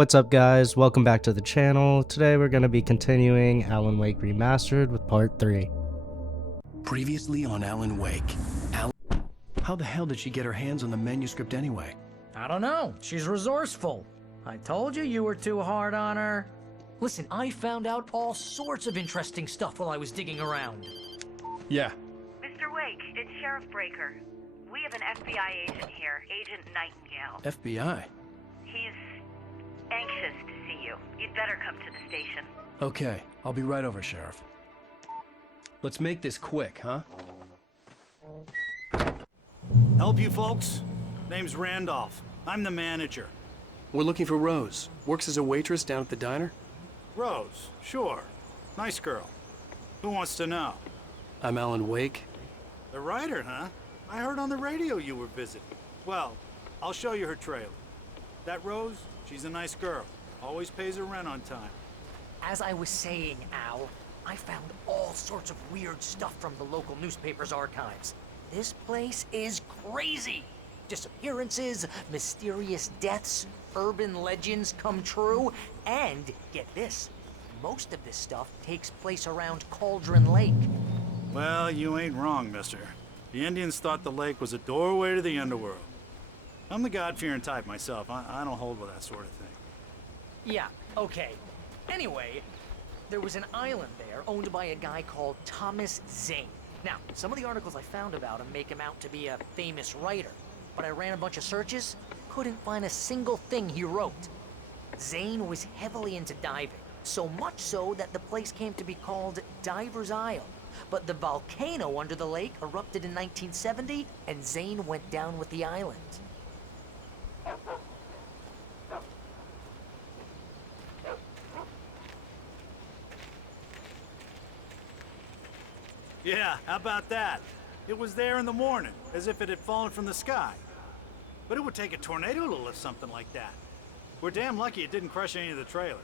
What's up guys, welcome back to the channel. Today we're going to be continuing Alan Wake Remastered with part 3. Previously on Alan Wake. How the hell did she get her hands on the manuscript anyway? I don't know. She's resourceful. I told you you were too hard on her. Listen, I found out all sorts of interesting stuff while I was digging around. Yeah. Mr. Wake, it's Sheriff Breaker. We have an FBI agent here, Agent Nightingale. FBI? He's anxious to see you. You'd better come to the station. Okay, I'll be right over, Sheriff. Let's make this quick, huh? Help you folks? Name's Randolph. I'm the manager. We're looking for Rose. Works as a waitress down at the diner. Rose, sure. Nice girl. Who wants to know? I'm Alan Wake. The writer, huh? I heard on the radio you were visiting. Well, I'll show you her trailer. That Rose, she's a nice girl. Always pays her rent on time. As I was saying, Al, I found all sorts of weird stuff from the local newspaper's archives. This place is crazy. Disappearances, mysterious deaths, urban legends come true, and get this, most of this stuff takes place around Cauldron Lake. Well, you ain't wrong, mister. The Indians thought the lake was a doorway to the underworld. I'm the God-fearing type myself. I don't hold with that sort of thing. Yeah, okay. Anyway, there was an island there owned by a guy called Thomas Zane. Now, some of the articles I found about him make him out to be a famous writer, but I ran a bunch of searches, couldn't find a single thing he wrote. Zane was heavily into diving, so much so that the place came to be called Diver's Isle. But the volcano under the lake erupted in 1970, and Zane went down with the island. Yeah, how about that? It was there in the morning, as if it had fallen from the sky. But it would take a tornado to lift something like that. We're damn lucky it didn't crush any of the trailers.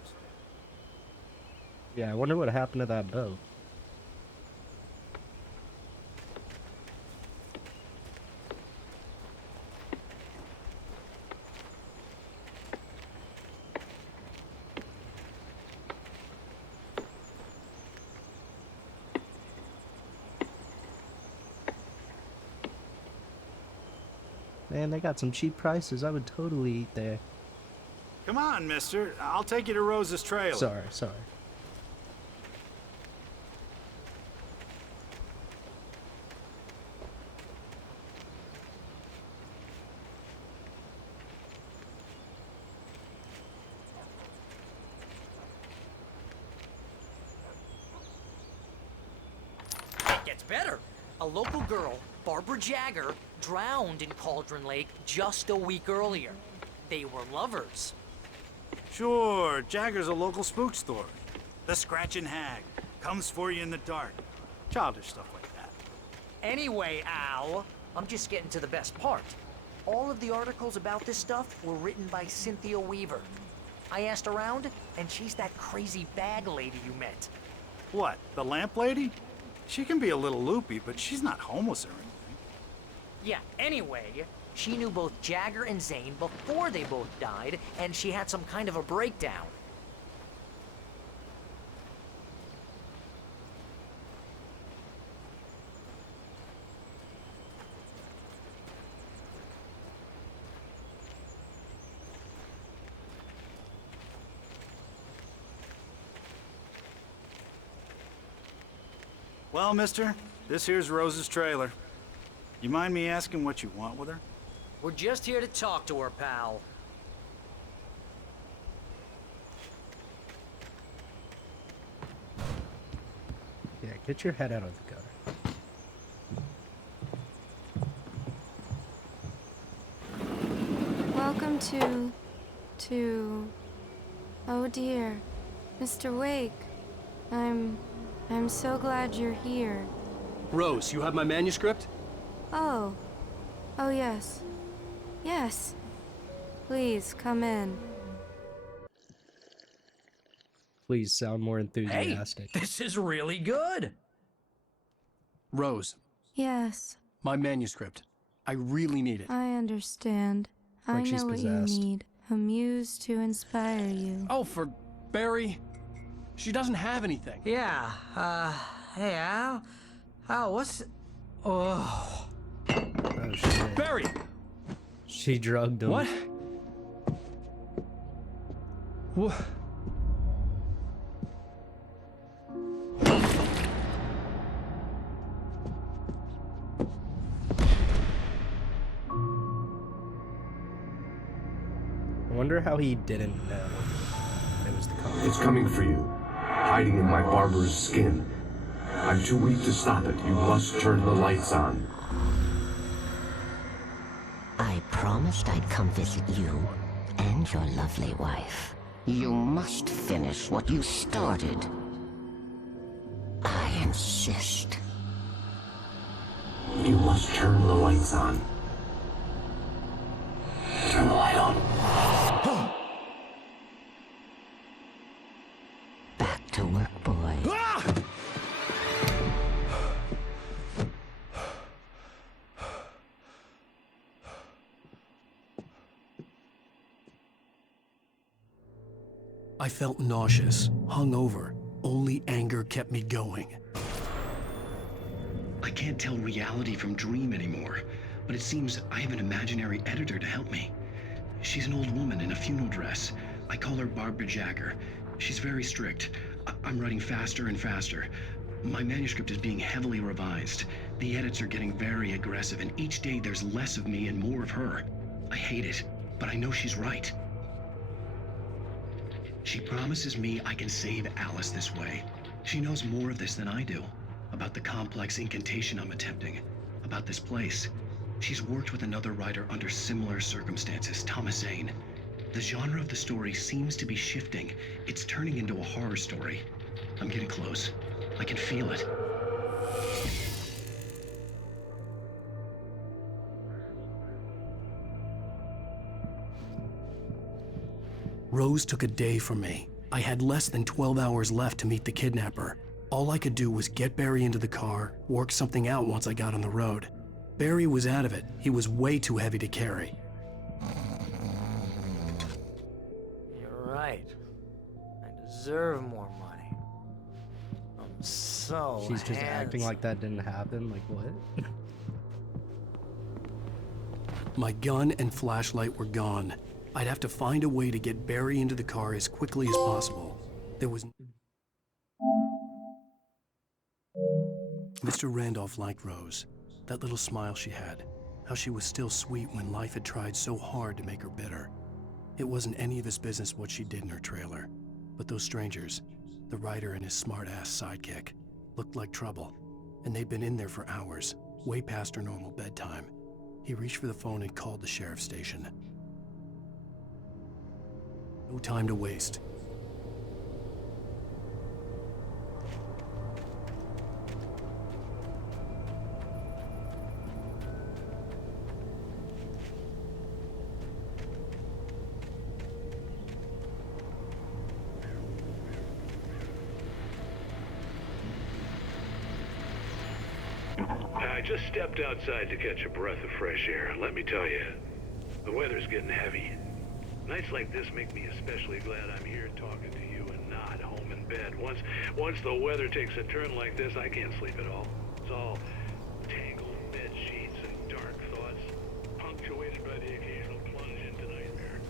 Yeah, I wonder what happened to that boat. Man, they got some cheap prices. I would totally eat there. Come on, mister. I'll take you to Rose's trailer. Sorry. It gets better. A local girl, Barbara Jagger, drowned in Cauldron Lake just a week earlier. They were lovers. Sure, Jagger's a local spook store. The Scratching Hag. Comes for you in the dark. Childish stuff like that. Anyway, Al, I'm just getting to the best part. All of the articles about this stuff were written by Cynthia Weaver. I asked around, and she's that crazy bag lady you met. What, the lamp lady? She can be a little loopy, but she's not homeless or anything. Yeah, anyway, she knew both Jagger and Zane before they both died, and she had some kind of a breakdown. Well, mister, this here's Rose's trailer. You mind me asking what you want with her? We're just here to talk to her, pal. Yeah, get your head out of the gutter. Welcome to... Oh dear, Mr. Wake. I'm so glad you're here. Rose, you have my manuscript? Oh. Oh yes. Yes. Please, come in. Please sound more Hey, enthusiastic. this is really good. Rose, Yes. my manuscript. I really need it. I understand. I Like she's know what you possessed. need. a muse to inspire you. Oh, for Barry. She doesn't have anything. Yeah, hey, Al? Al, what's... Oh... Oh shit. Barry! She drugged him. What? What? I wonder how he didn't know it was the cop. It's coming for you, hiding in my barber's skin. I'm too weak to stop it. You must turn the lights on. I promised I'd come visit you and your lovely wife. You must finish what you started. I insist. You must turn the lights on. Turn the light on. Back to work, boy. I felt nauseous, hungover. Only anger kept me going. I can't tell reality from dream anymore, but it seems I have an imaginary editor to help me. She's an old woman in a funeral dress. I call her Barbara Jagger. She's very strict. I'm writing faster and faster. My manuscript is being heavily revised. The edits are getting very aggressive, and each day there's less of me and more of her. I hate it, but I know she's right. She promises me I can save Alice this way. She knows more of this than I do. About the complex incantation I'm attempting. About this place. She's worked with another writer under similar circumstances, Thomas Zane. The genre of the story seems to be shifting. It's turning into a horror story. I'm getting close. I can feel it. Rose took a day from me. I had less than 12 hours left to meet the kidnapper. All I could do was get Barry into the car, work something out once I got on the road. Barry was out of it. He was way too heavy to carry. You're right. I deserve more money. I'm so She's just acting handsome. like that didn't happen. Like what? My gun and flashlight were gone. I'd have to find a way to get Barry into the car as quickly as possible. There was... Mr. Randolph liked Rose. That little smile she had. How she was still sweet when life had tried so hard to make her bitter. It wasn't any of his business what she did in her trailer. But those strangers, the writer and his smart-ass sidekick, looked like trouble. And they'd been in there for hours, way past her normal bedtime. He reached for the phone and called the sheriff's station. No time to waste. I just stepped outside to catch a breath of fresh air. Let me tell you, the weather's getting heavy. Nights like this make me especially glad I'm here talking to you and not home in bed. Once the weather takes a turn like this, I can't sleep at all. It's all tangled bed sheets and dark thoughts, punctuated by the occasional plunge into nightmare.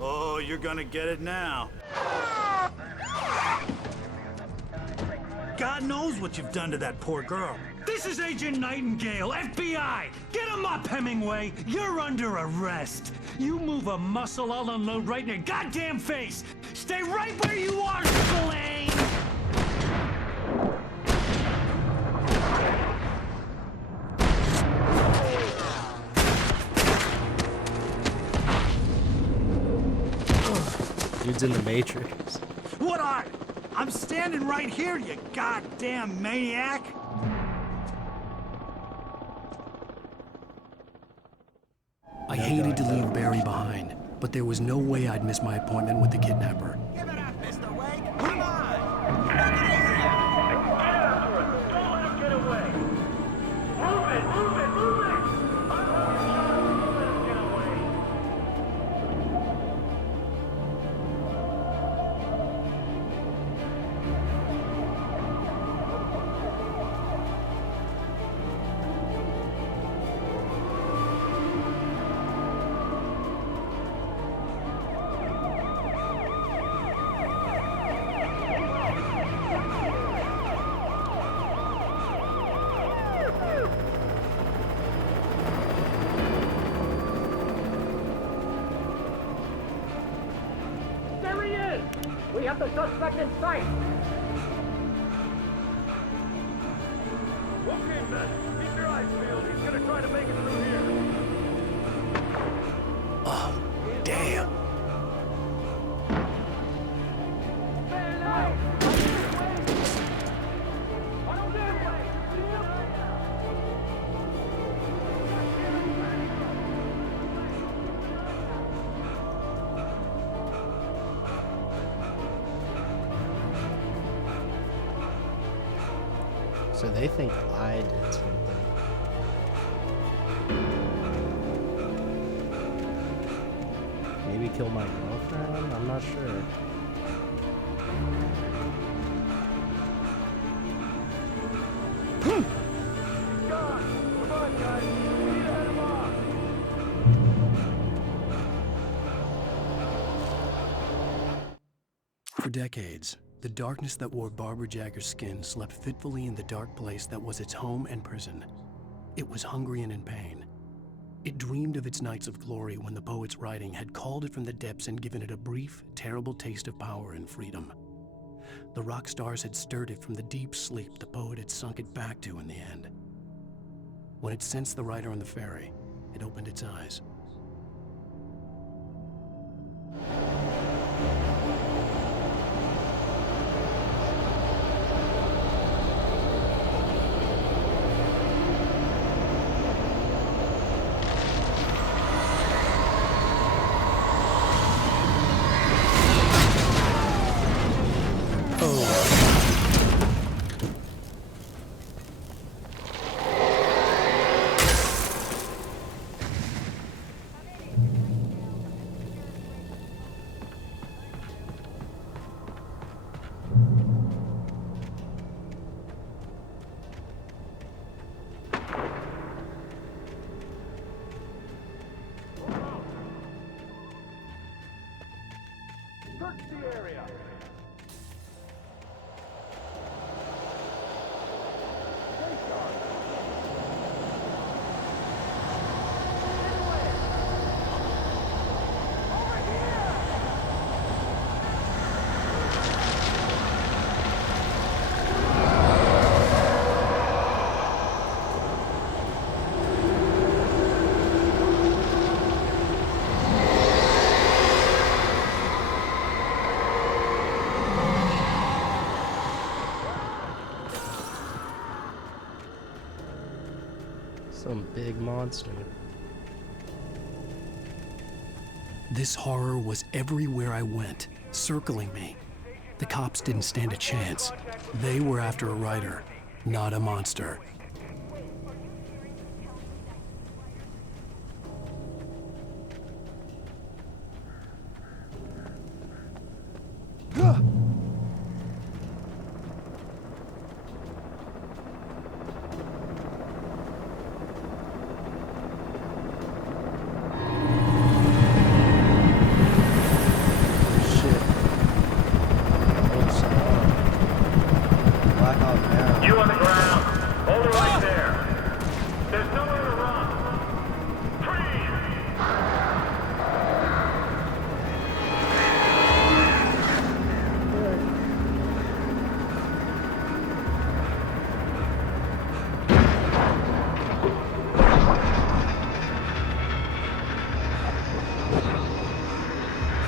Oh, you're gonna get it now. God knows what you've done to that poor girl. This is Agent Nightingale, FBI! Get him up, Hemingway! You're under arrest! You move a muscle, I'll unload right in your goddamn face! Stay right where you are, Spillane! Dude's in the Matrix. What are? I'm standing right here, you goddamn maniac! I hated to leave Barry behind, but there was no way I'd miss my appointment with the kidnapper. Give it up, Mr. Wake! Come on! got the suspect in sight! Okay, men. Keep your eyes peeled. He's gonna try to make it through here. Oh, damn. So they think I did something. Maybe kill my girlfriend? I'm not sure. For decades, the darkness that wore Barbara Jagger's skin slept fitfully in the dark place that was its home and prison. It was hungry and in pain. It dreamed of its nights of glory when the poet's writing had called it from the depths and given it a brief, terrible taste of power and freedom. The rock stars had stirred it from the deep sleep the poet had sunk it back to in the end. When it sensed the writer on the ferry, it opened its eyes. Search the area. Some big monster. This horror was everywhere I went, circling me. The cops didn't stand a chance. They were after a writer, not a monster. You on the ground. Hold it right there. There's nowhere to run.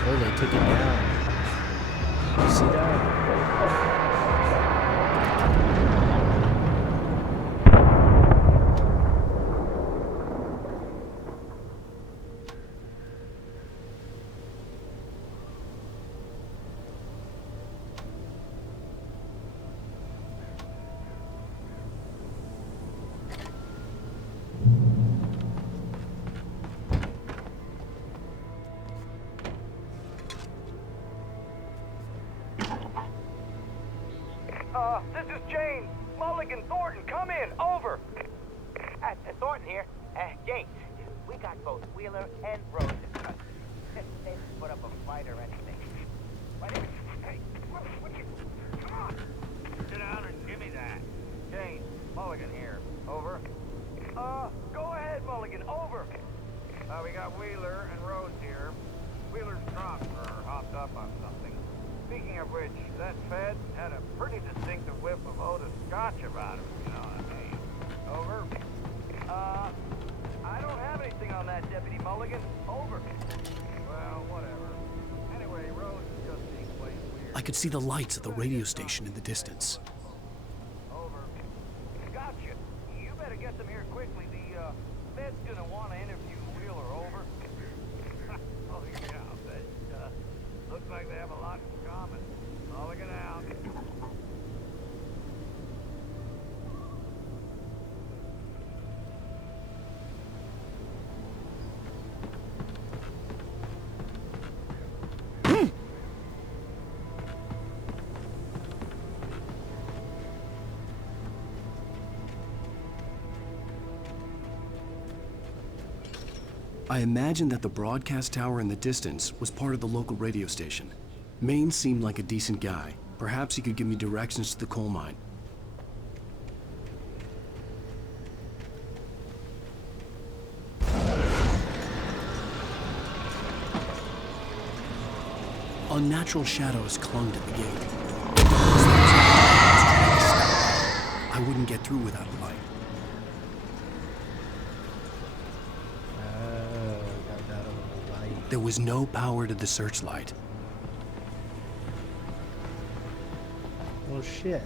Oh, they took it down. You see that? This is James. Mulligan, Thornton, come in. Over. Thornton here. James, we got both Wheeler and Rose in custody. They didn't put up a fight or anything. Hey, what you... Come on. Sit down and give me that. James, Mulligan here. Over. Go ahead, Mulligan. Over. We got Wheeler and Rose here. Wheeler's drunk or hopped up on something. Speaking Speaking of which, that Fed had a pretty distinctive whiff of Otis Scotch about him, you know what I mean? Over. I don't have anything on that, Deputy Mulligan. Over. Well, whatever. Anyway, Rose is just being plain weird. I could see the lights of the radio station in the distance. Over. Gotcha. You better get them here quickly. The Fed's gonna want to interview Wheeler. Over. Oh yeah, but looks like they have a lot in common. Mulligan out. I imagined that the broadcast tower in the distance was part of the local radio station. Maine seemed like a decent guy. Perhaps he could give me directions to the coal mine. Unnatural shadows clung to the gate. I wouldn't get through without a light. There was no power to the searchlight. Oh shit.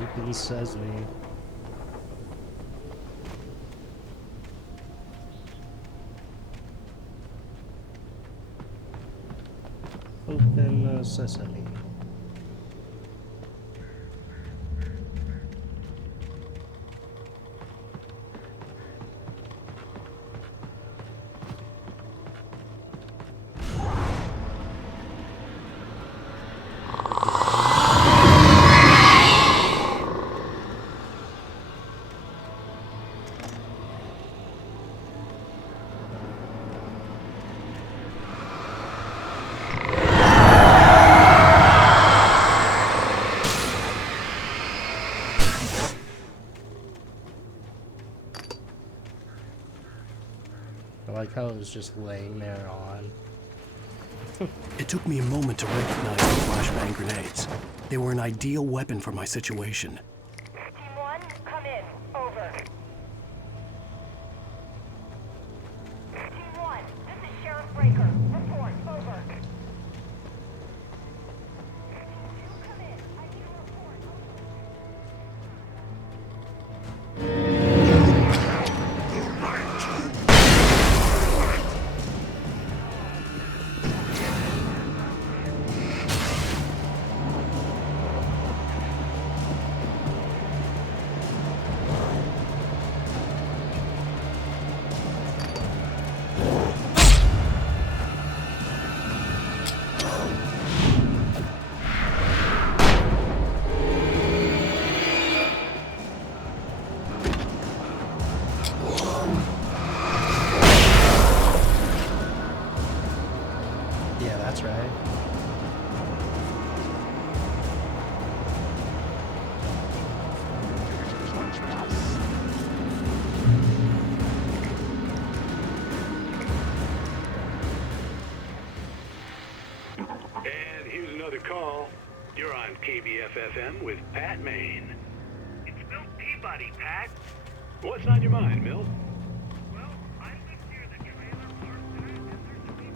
Open sesame. Open sesame. I like how it was just laying there on. It took me a moment to recognize the flashbang grenades. They were an ideal weapon for my situation. Team 1, come in. Over. Team 1, this is Sheriff Breaker. Report. Over. Team 2, come in. I need a report. Yeah, that's right. And here's another call. You're on KBFFM with Pat Maine. It's Milt Peabody, Pat. What's on your mind, Milt? Well, I lived near the trailer park tonight, and there's a big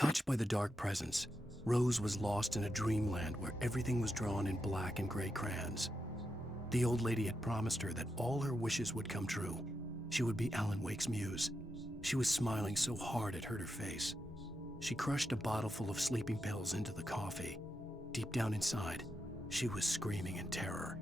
Touched by the dark presence, Rose was lost in a dreamland where everything was drawn in black and gray crayons. The old lady had promised her that all her wishes would come true. She would be Alan Wake's muse. She was smiling so hard it hurt her face. She crushed a bottle full of sleeping pills into the coffee. Deep down inside, she was screaming in terror.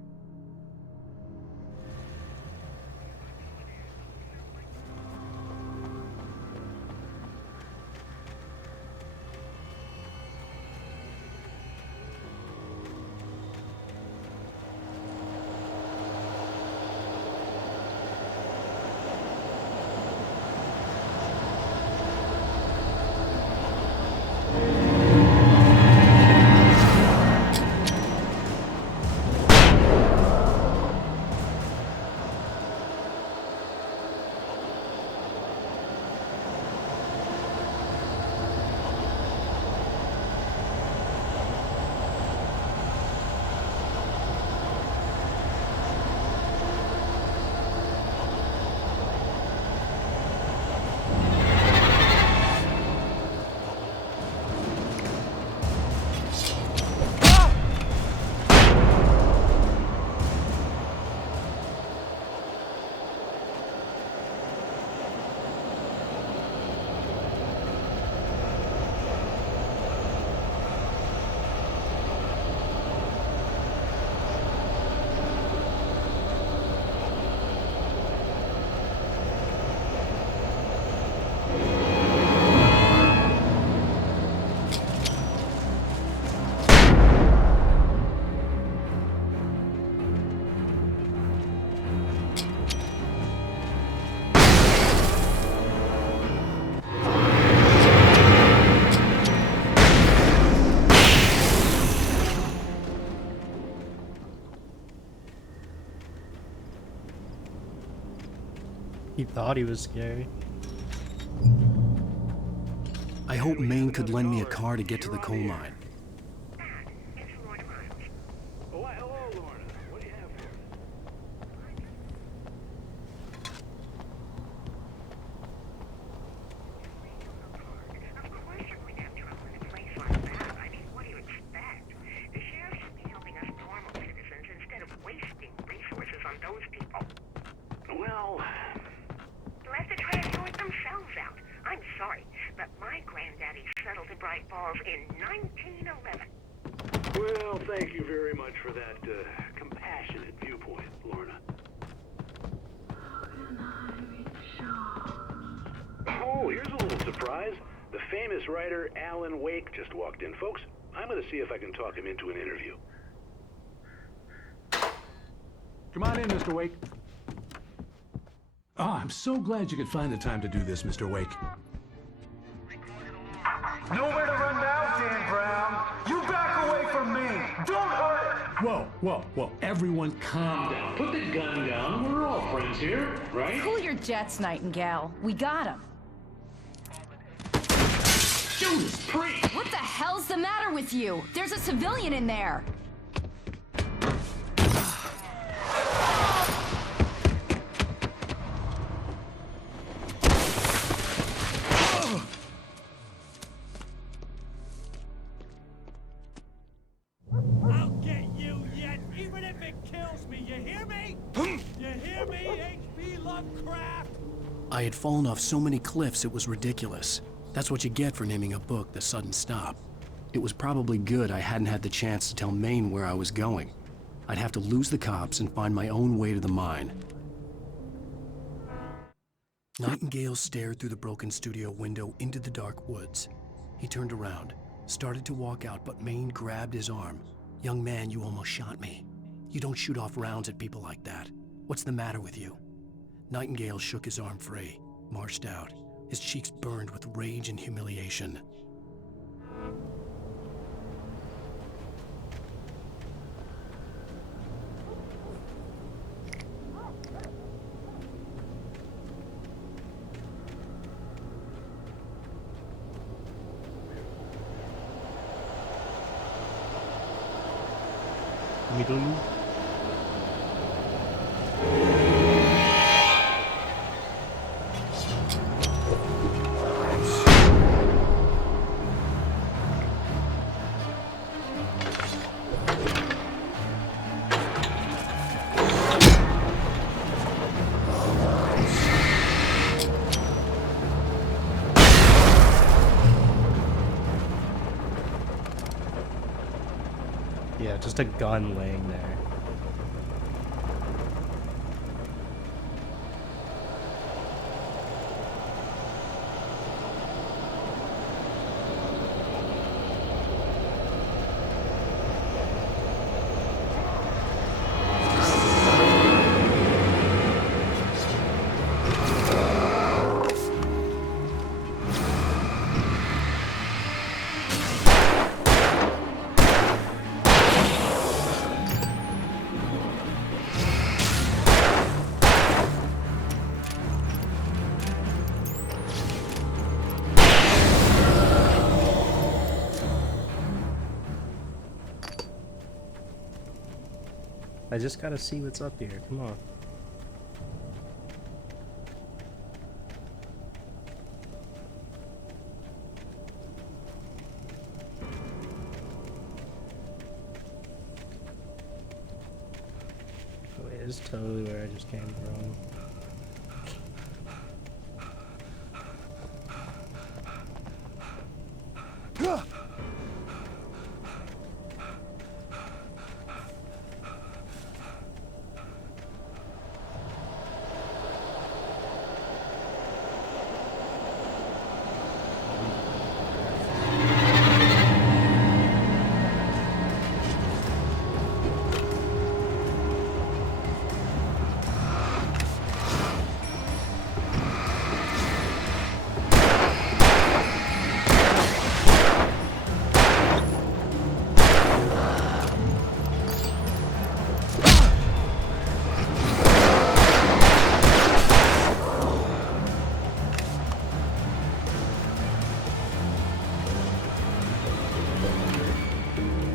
He thought he was scary. I hope Maine could lend me a car to get to the coal mine. Oh, why, hello, Lorna. What do you have here? Of course you're going to have trouble in a place like that. I mean, what do you expect? The sheriff should be helping us normal citizens instead of wasting resources on those people. Well, Let the try to sort themselves out. I'm sorry, but my granddaddy settled in Bright Falls in 1911. well, thank you very much for that compassionate viewpoint, Lorna. Oh, here's a little surprise. The famous writer Alan Wake just walked in. Folks, I'm going to see if I can talk him into an interview. Come on in, Mr. Wake. Oh, I'm so glad you could find the time to do this, Mr. Wake. Nowhere to run now, Dan Brown. You back away from me. Don't hurt it. Whoa. Everyone calm down. Put the gun down. We're all friends here, right? Cool your jets, Nightingale. We got him. Judas Priest! What the hell's the matter with you? There's a civilian in there. I'll get you yet, even if it kills me. You hear me? You hear me, H.P. Lovecraft? I had fallen off so many cliffs it was ridiculous. That's what you get for naming a book The Sudden Stop. It was probably good I hadn't had the chance to tell Maine where I was going. I'd have to lose the cops and find my own way to the mine. Nightingale stared through the broken studio window into the dark woods. He turned around, started to walk out, but Maine grabbed his arm. "Young man, you almost shot me. You don't shoot off rounds at people like that. What's the matter with you?" Nightingale shook his arm free, marched out. His cheeks burned with rage and humiliation. Middle. just a gun laying there. I just gotta see what's up here. Come on. Oh, it is totally where I just came from.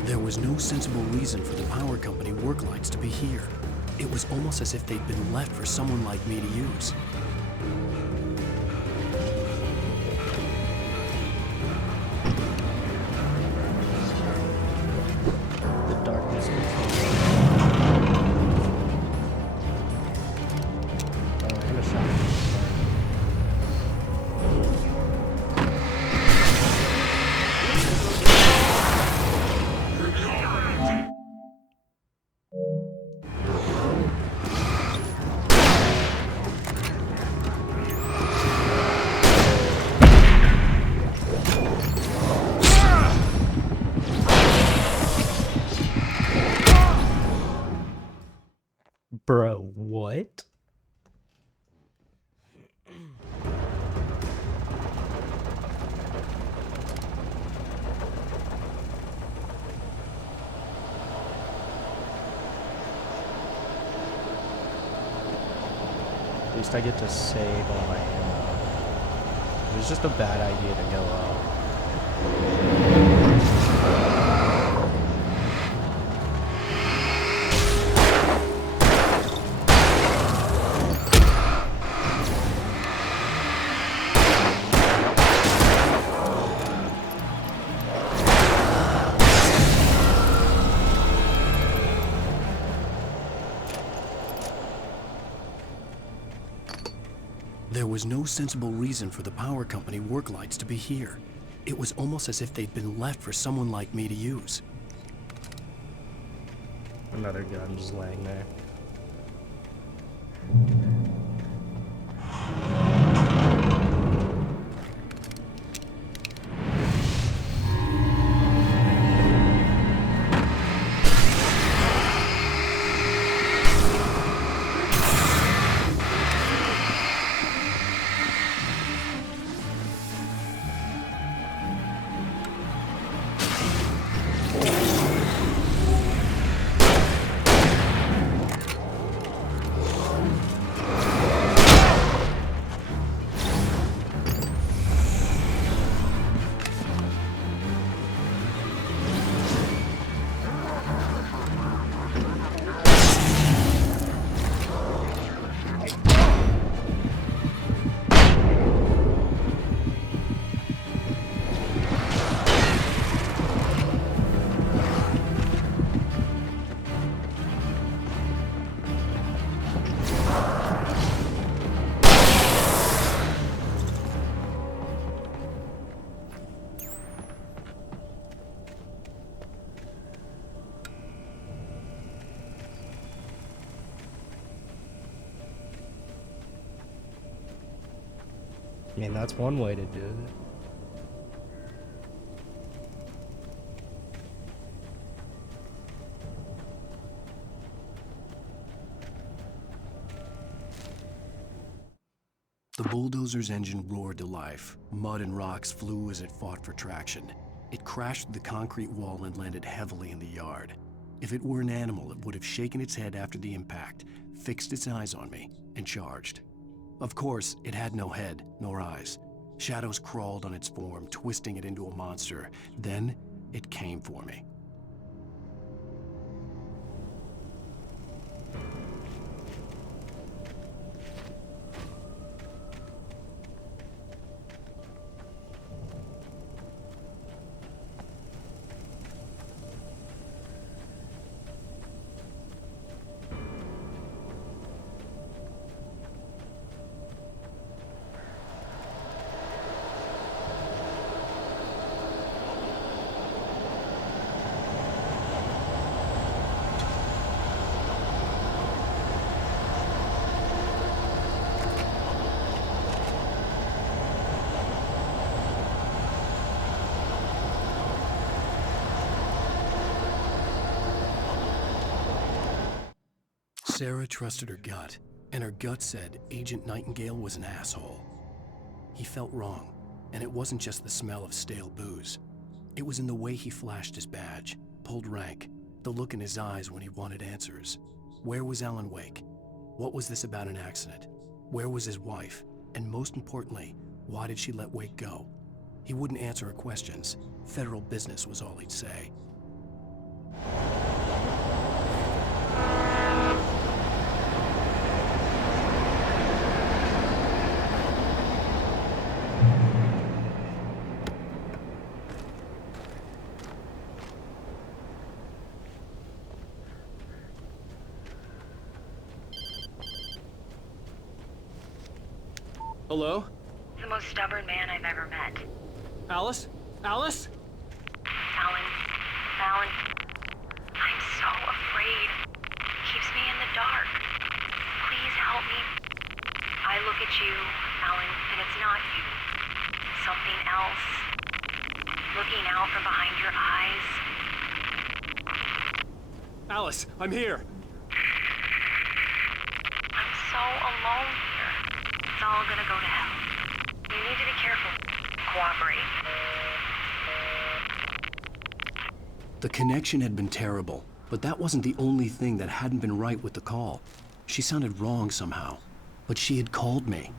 There was no sensible reason for the power company work lights to be here. It was almost as if they'd been left for someone like me to use. The darkness controls. Oh, and a shotgun. Bro, what? At least I get to save all my ammo. It was just a bad idea to go up. There was no sensible reason for the power company work lights to be here. It was almost as if they'd been left for someone like me to use. Another gun just laying there. I mean, that's one way to do it. The bulldozer's engine roared to life. Mud and rocks flew as it fought for traction. It crashed through the concrete wall and landed heavily in the yard. If it were an animal, it would have shaken its head after the impact, fixed its eyes on me, and charged. Of course, it had no head, nor eyes. Shadows crawled on its form, twisting it into a monster. Then, it came for me. Sarah trusted her gut, and her gut said Agent Nightingale was an asshole. He felt wrong, and it wasn't just the smell of stale booze. It was in the way he flashed his badge, pulled rank, the look in his eyes when he wanted answers. Where was Alan Wake? What was this about an accident? Where was his wife? And most importantly, why did she let Wake go? He wouldn't answer her questions. Federal business was all he'd say. Hello? The most stubborn man I've ever met. Alice? Alice? Alan, I'm so afraid. Keeps me in the dark. Please help me. I look at you, Alan, and it's not you. Something else. Looking out from behind your eyes. Alice, I'm here. I'm so alone here. It's all gonna go to hell. You need to be careful. Cooperate. The connection had been terrible, but that wasn't the only thing that hadn't been right with the call. She sounded wrong somehow, but she had called me.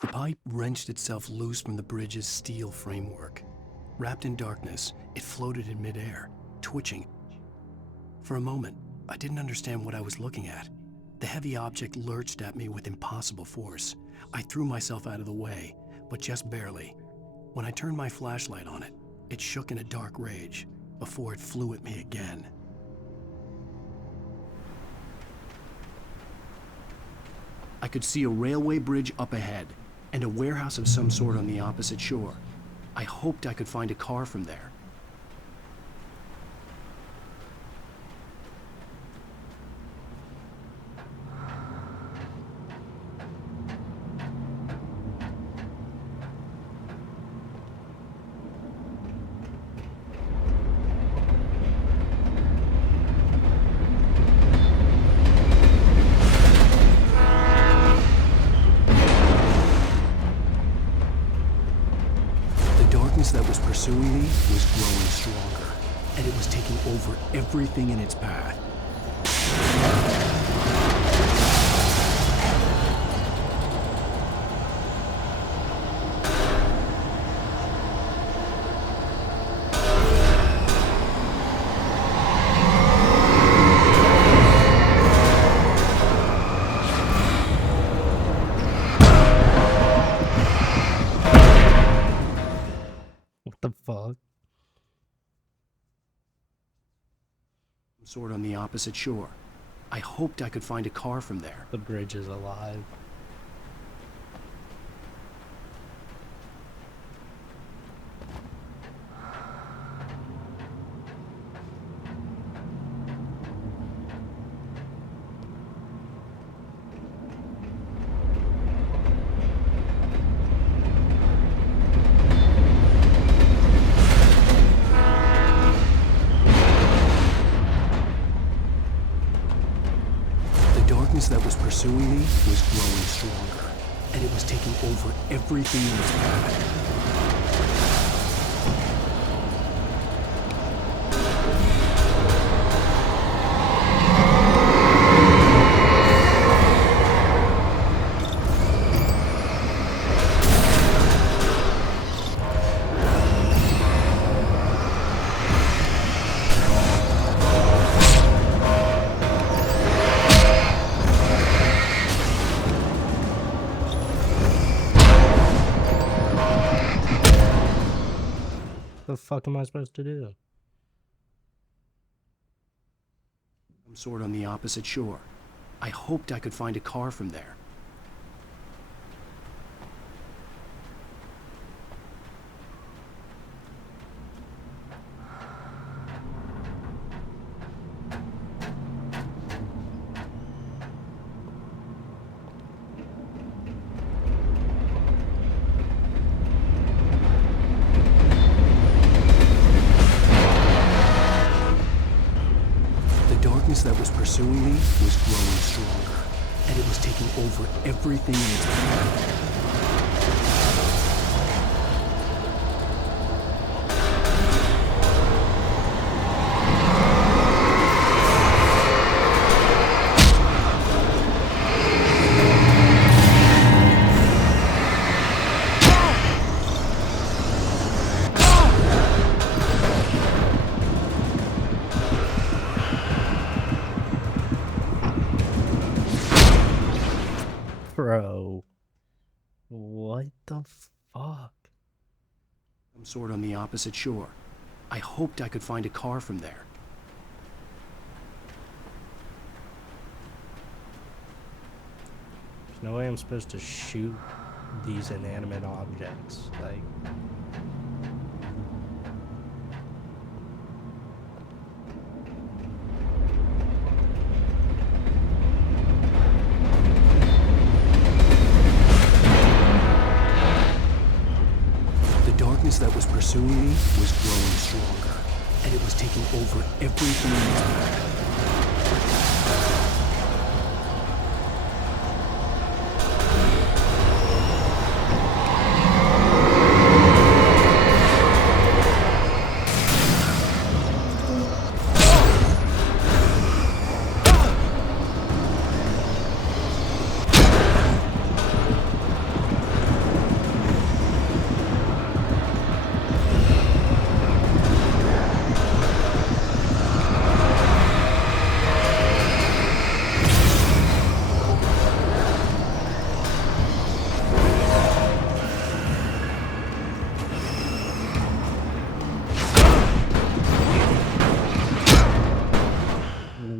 The pipe wrenched itself loose from the bridge's steel framework. Wrapped in darkness, it floated in midair, twitching. For a moment, I didn't understand what I was looking at. The heavy object lurched at me with impossible force. I threw myself out of the way, but just barely. When I turned my flashlight on it, it shook in a dark rage before it flew at me again. I could see a railway bridge up ahead and a warehouse of some sort on the opposite shore. I hoped I could find a car from there. That was pursuing me was growing stronger, and it was taking over everything in its path. The fuck? Sort on the opposite shore. I hoped I could find a car from there. The bridge is alive. pursuing me was growing stronger, and it was taking over everything in its path. The fuck am I supposed to do? Some sort on the opposite shore. I hoped I could find a car from there. That was pursuing me was growing stronger, and it was taking over everything in its path. Bro. What the fuck? Some sort on the opposite shore. I hoped I could find a car from there. There's no way I'm supposed to shoot these inanimate objects. Like... That was pursuing me was growing stronger, and it was taking over everything in its path.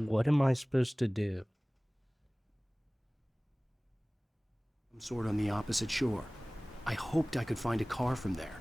What am I supposed to do? Some sort on the opposite shore. I hoped I could find a car from there.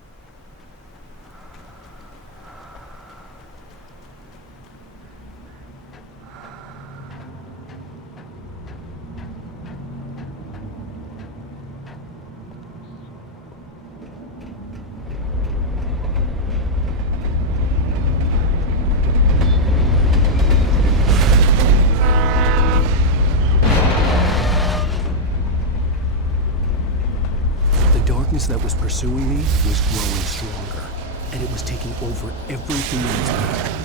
That was pursuing me was growing stronger, and it was taking over everything in its path.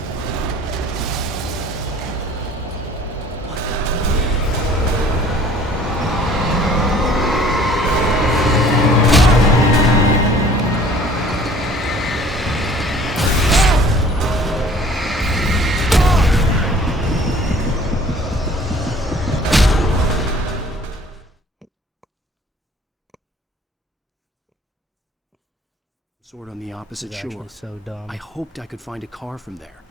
Sort on the opposite shore. So dumb. I hoped I could find a car from there.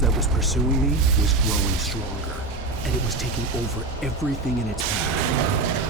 That was pursuing me was growing stronger, and it was taking over everything in its path.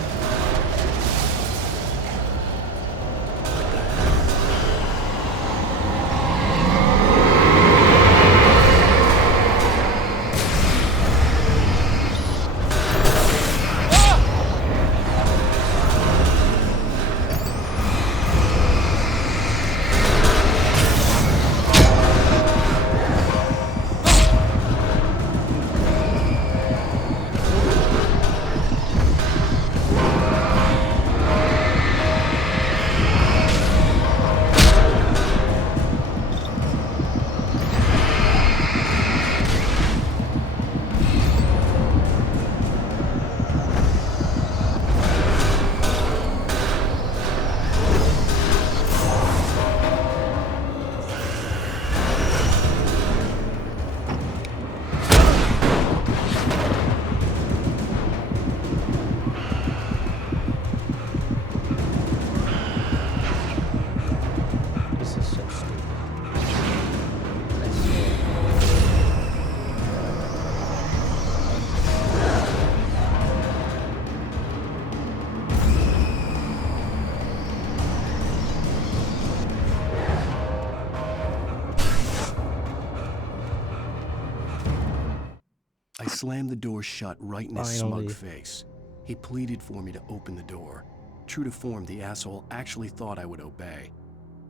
I slammed the door shut right in his smug face. He pleaded for me to open the door. True to form, the asshole actually thought I would obey.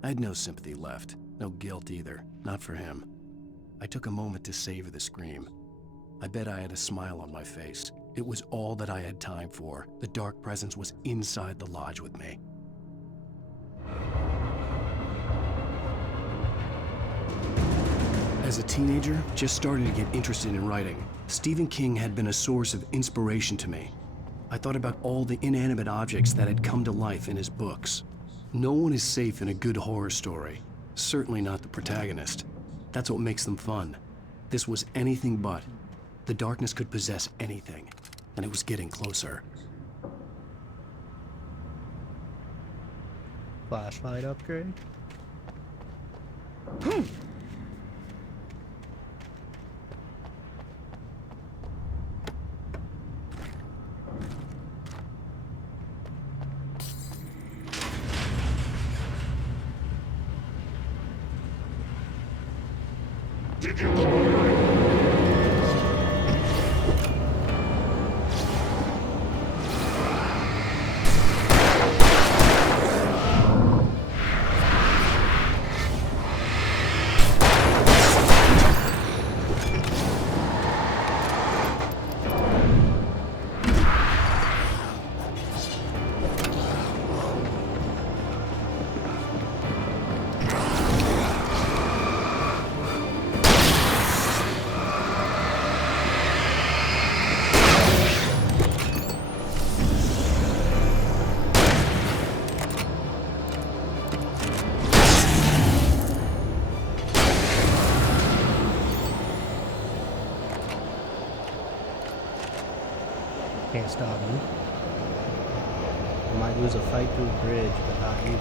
I had no sympathy left, no guilt either, not for him. I took a moment to savor the scream. I bet I had a smile on my face. It was all that I had time for. The dark presence was inside the lodge with me. As a teenager, just starting to get interested in writing, Stephen King had been a source of inspiration to me. I thought about all the inanimate objects that had come to life in his books. No one is safe in a good horror story, certainly not the protagonist. That's what makes them fun. This was anything but. The darkness could possess anything, and it was getting closer. Flashlight upgrade? Can't stop me. I might lose a fight through a bridge, but not you.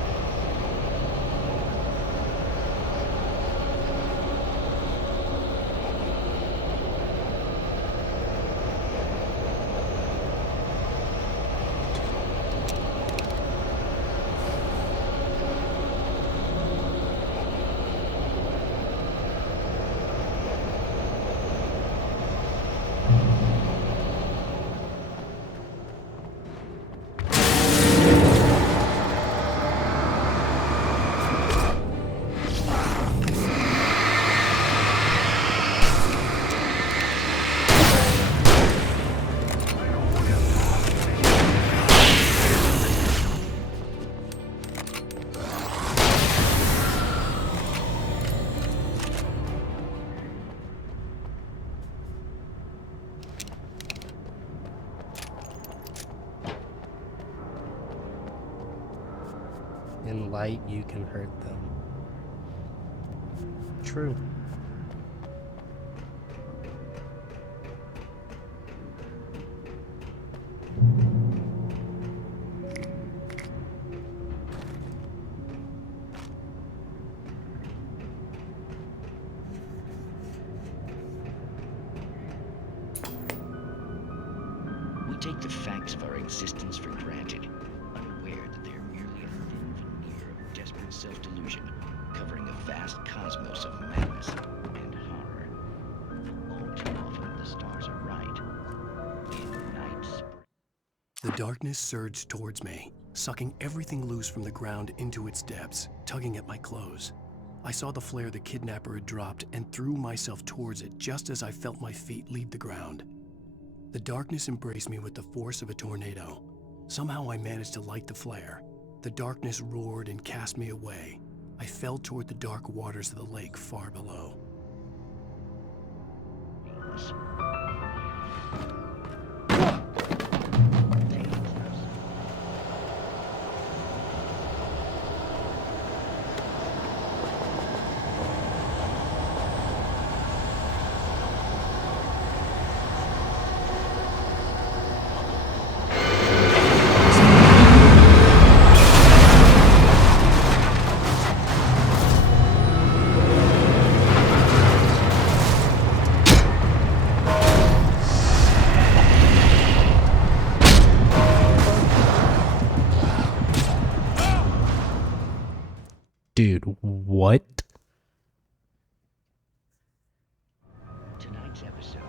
In light, you can hurt them. True. take the facts of our existence for granted, unaware that they are merely a thin veneer of desperate self-delusion, covering a vast cosmos of madness and horror. All too often, the stars are right. In night spring. The darkness surged towards me, sucking everything loose from the ground into its depths, tugging at my clothes. I saw the flare the kidnapper had dropped and threw myself towards it just as I felt my feet leave the ground. The darkness embraced me with the force of a tornado. Somehow I managed to light the flare. The darkness roared and cast me away. I fell toward the dark waters of the lake far below. Dude, what? Tonight's episode.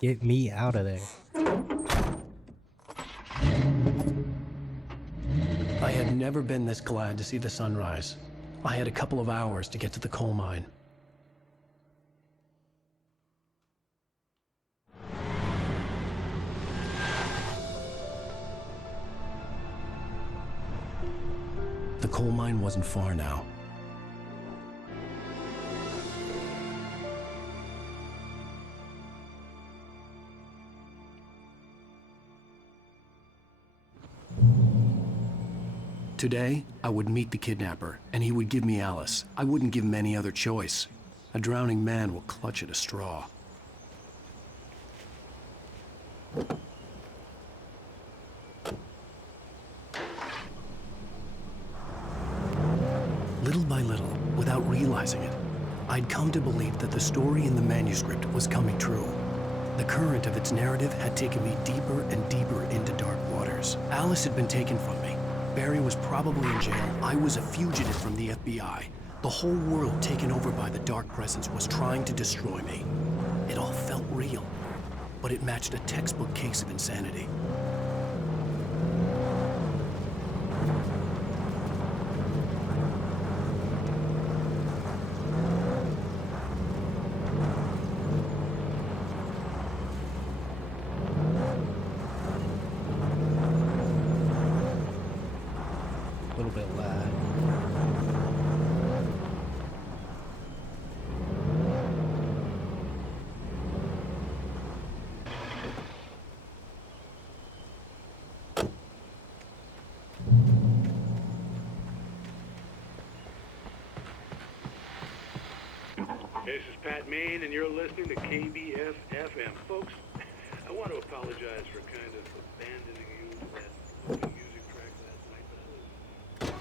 Get me out of there. I had never been this glad to see the sunrise. I had a couple of hours to get to the coal mine. The coal mine wasn't far now. Today, I would meet the kidnapper, and he would give me Alice. I wouldn't give him any other choice. A drowning man will clutch at a straw. Little by little, without realizing it, I'd come to believe that the story in the manuscript was coming true. The current of its narrative had taken me deeper and deeper into dark waters. Alice had been taken from me. Barry was probably in jail. I was a fugitive from the FBI. The whole world taken over by the dark presence was trying to destroy me. It all felt real, but it matched a textbook case of insanity. A little bit lag. This is Pat Main, and you're listening to KBF FM. Folks, I want want to apologize for kind of abandoning you to that looping music track last night, but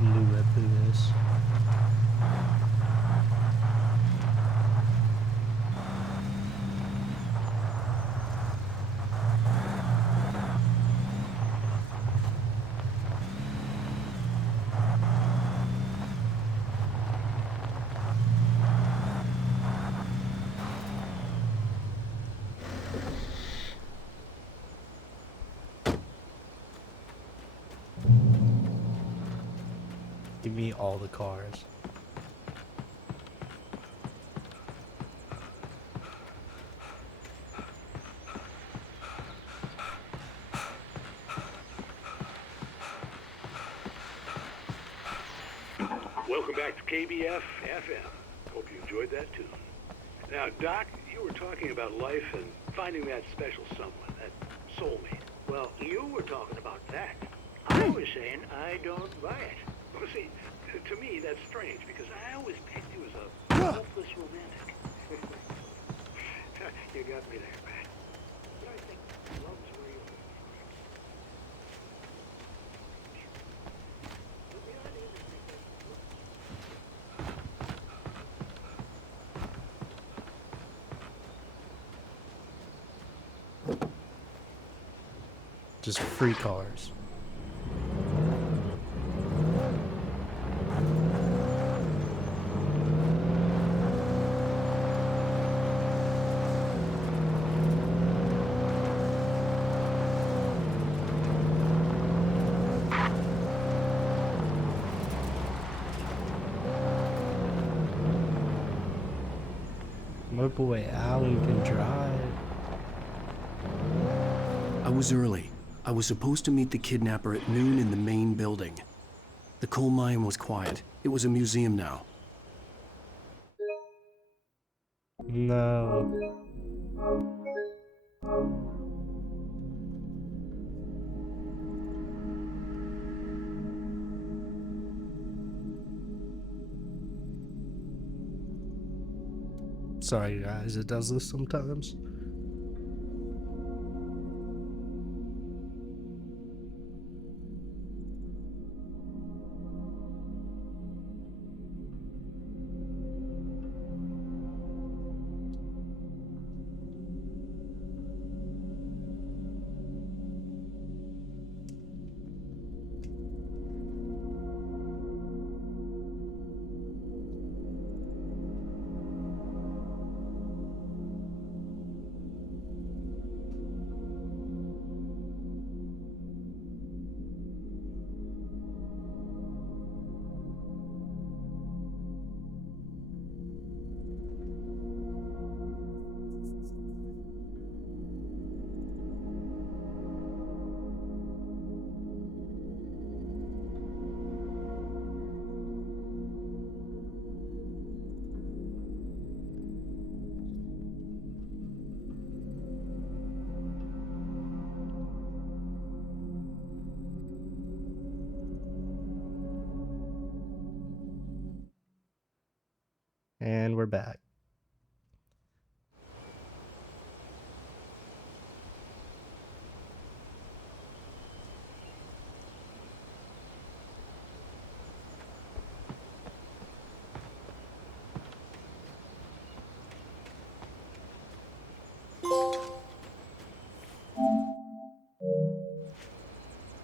New weapon this. Give me all the cars. welcome back to KBF FM. Hope you enjoyed that tune. Now, Doc, you were talking about life and finding that special someone, that soulmate. Well, you were talking about that. I was saying I don't buy it. Well, see, to me, that's strange, because I always picked you as a hopeless romantic. You got me there, man. But I think love's real. Just free cars. My boy Alan can drive. I was early. I was supposed to meet the kidnapper at noon in the main building. The coal mine was quiet. It was a museum now. No. Sorry guys, it does this sometimes. And we're back.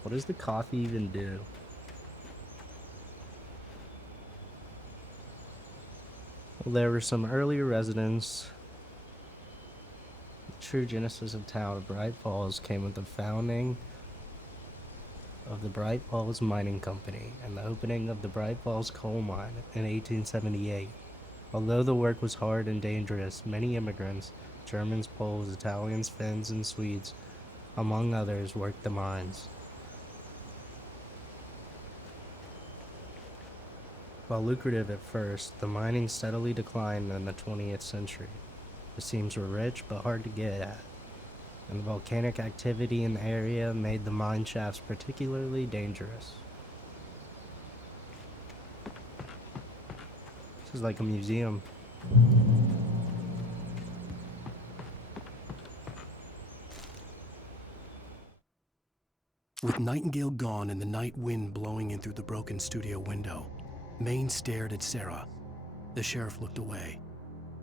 What does the coffee even do? Well, there were some earlier residents. The true genesis of town of Bright Falls came with the founding of the Bright Falls Mining Company and the opening of the Bright Falls coal mine in 1878. Although the work was hard and dangerous, many immigrants, Germans, Poles, Italians, Finns, and Swedes, among others, worked the mines. While lucrative at first, the mining steadily declined in the 20th century. The seams were rich but hard to get at, and volcanic activity in the area made the mine shafts particularly dangerous. This is like a museum. With Nightingale gone and the night wind blowing in through the broken studio window, Maine stared at Sarah. The sheriff looked away.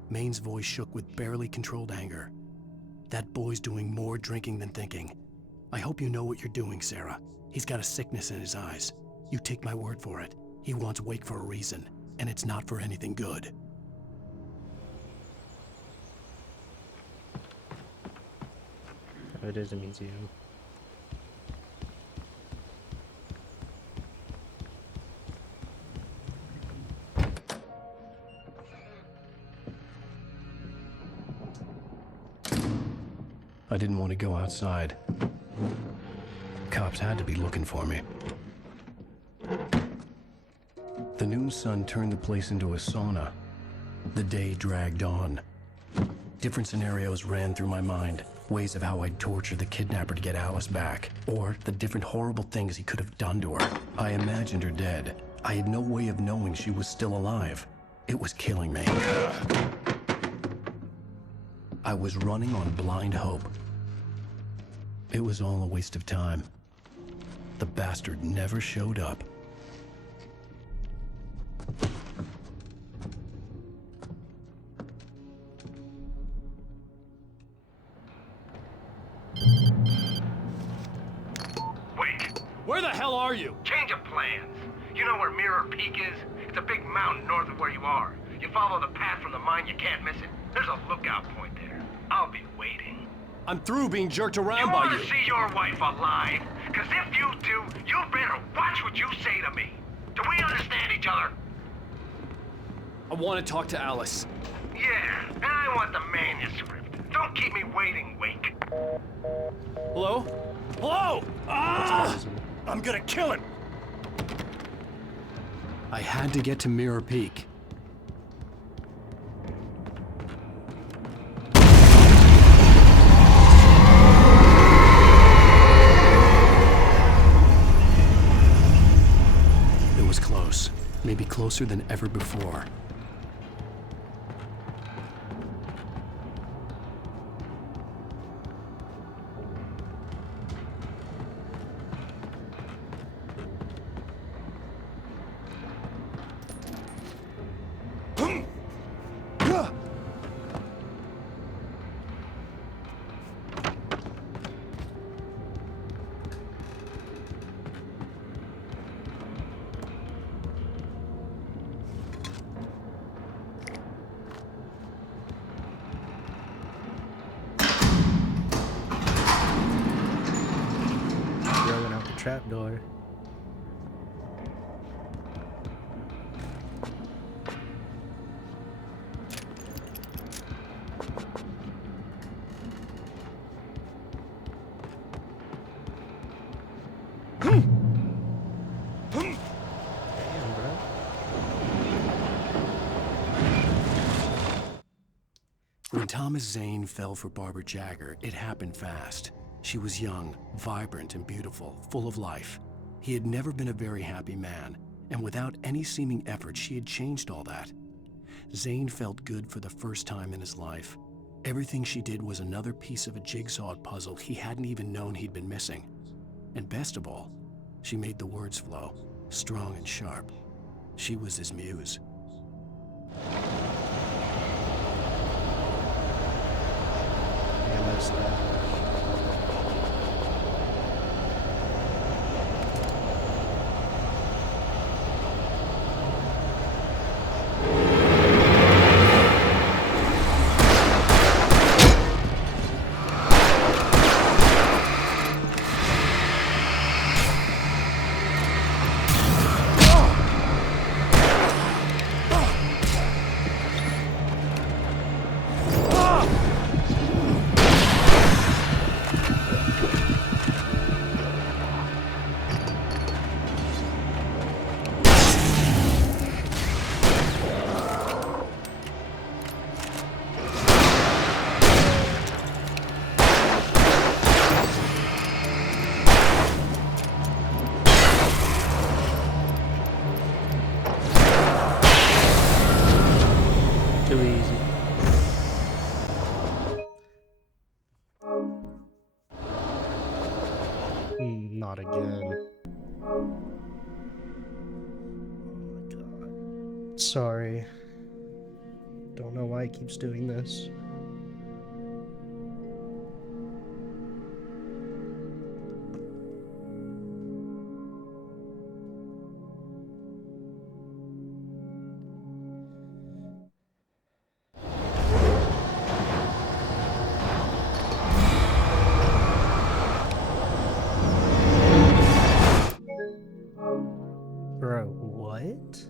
Maine's voice shook with barely controlled anger. That boy's doing more drinking than thinking. I hope you know what you're doing, Sarah. He's got a sickness in his eyes. You take my word for it. He wants Wake for a reason, and it's not for anything good. It is a museum. I didn't want to go outside. Cops had to be looking for me. The noon sun turned the place into a sauna. The day dragged on. Different scenarios ran through my mind. Ways of how I'd torture the kidnapper to get Alice back. Or the different horrible things he could have done to her. I imagined her dead. I had no way of knowing she was still alive. It was killing me. I was running on blind hope. It was all a waste of time. The bastard never showed up. Wake! Where the hell are you? Change of plans. You know where Mirror Peak is? It's a big mountain north of where you are. You follow the path from the mine, you can't miss it. There's a lookout point there. I'll be waiting. I'm through being jerked around by You you. want to see your wife alive? Because if you do, you better watch what you say to me. Do we understand each other? I want to talk to Alice. Yeah, and I want the manuscript. Don't keep me waiting, Wake. Hello? Hello? Ah! I'm gonna kill him. I had to get to Mirror Peak. It was close, maybe closer than ever before. Throwing out the trapdoor. When Thomas Zane fell for Barbara Jagger, it happened fast. She was young, vibrant, and beautiful, full of life. He had never been a very happy man, and without any seeming effort, she had changed all that. Zane felt good for the first time in his life. Everything she did was another piece of a jigsaw puzzle he hadn't even known he'd been missing. And best of all, she made the words flow, strong and sharp. She was his muse. Too easy. Not again. Oh my god. Sorry. Don't know why it keeps doing this. Bro, what?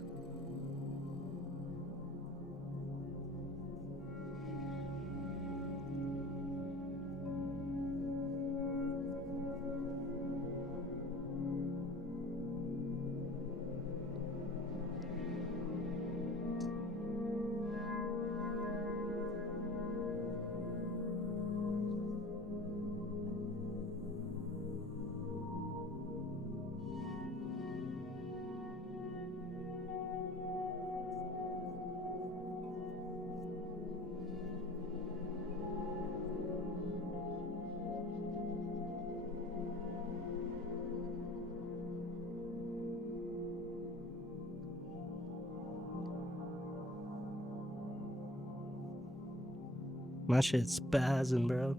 My shit's spazzing, bro.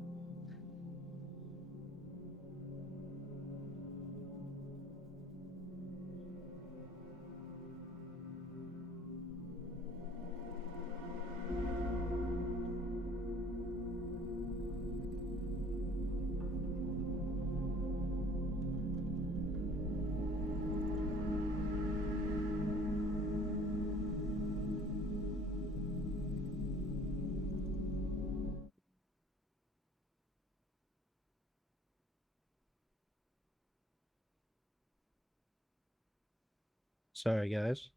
Sorry, guys.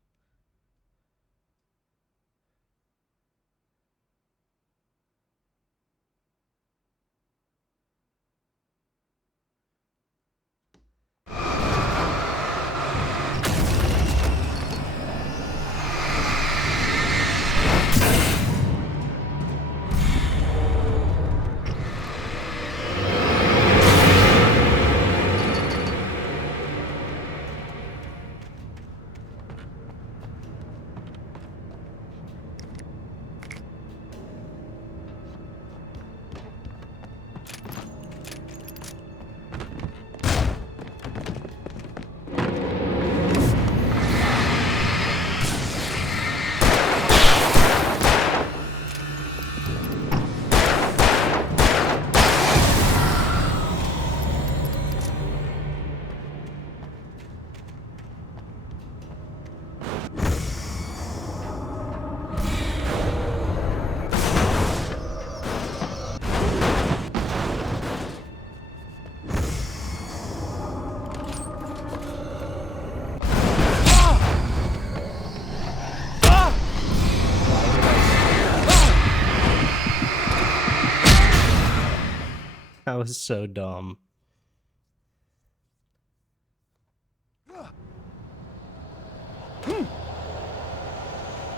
That was so dumb.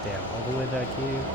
Damn, all the way back here.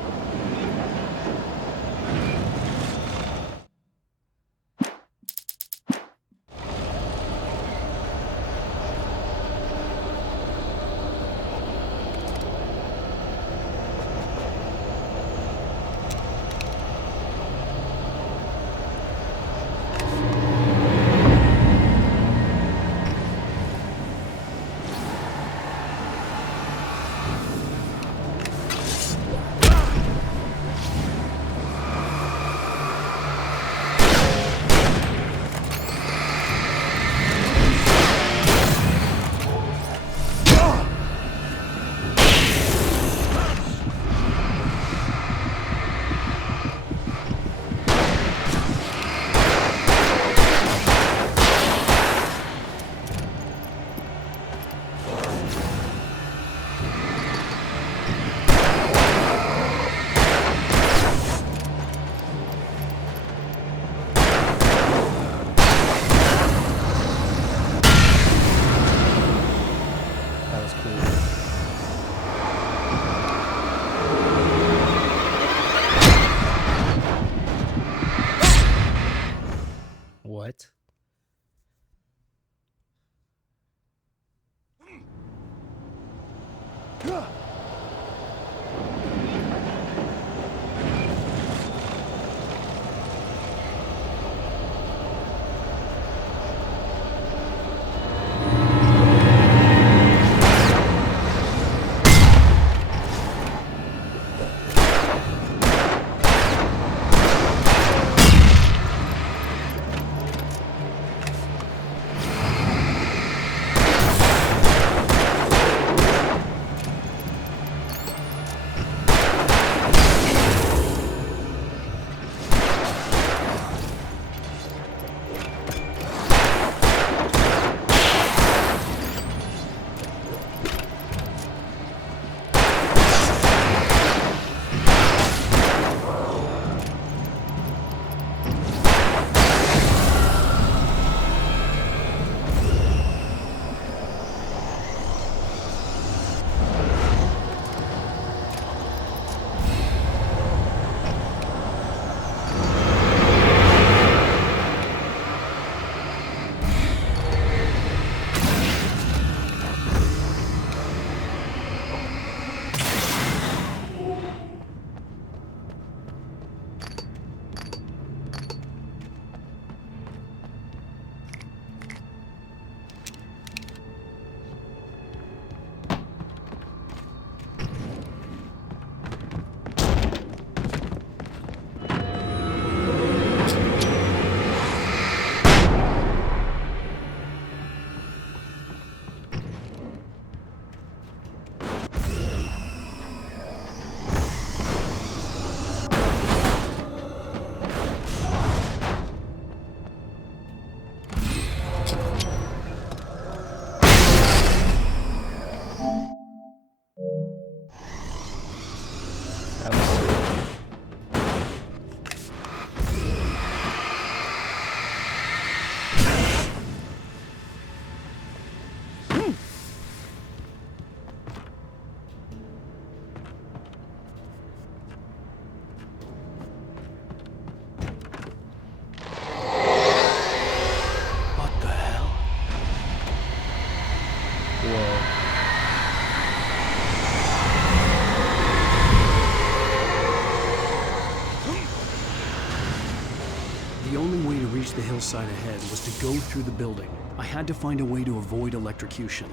The hillside ahead was to go through the building. I had to find a way to avoid electrocution.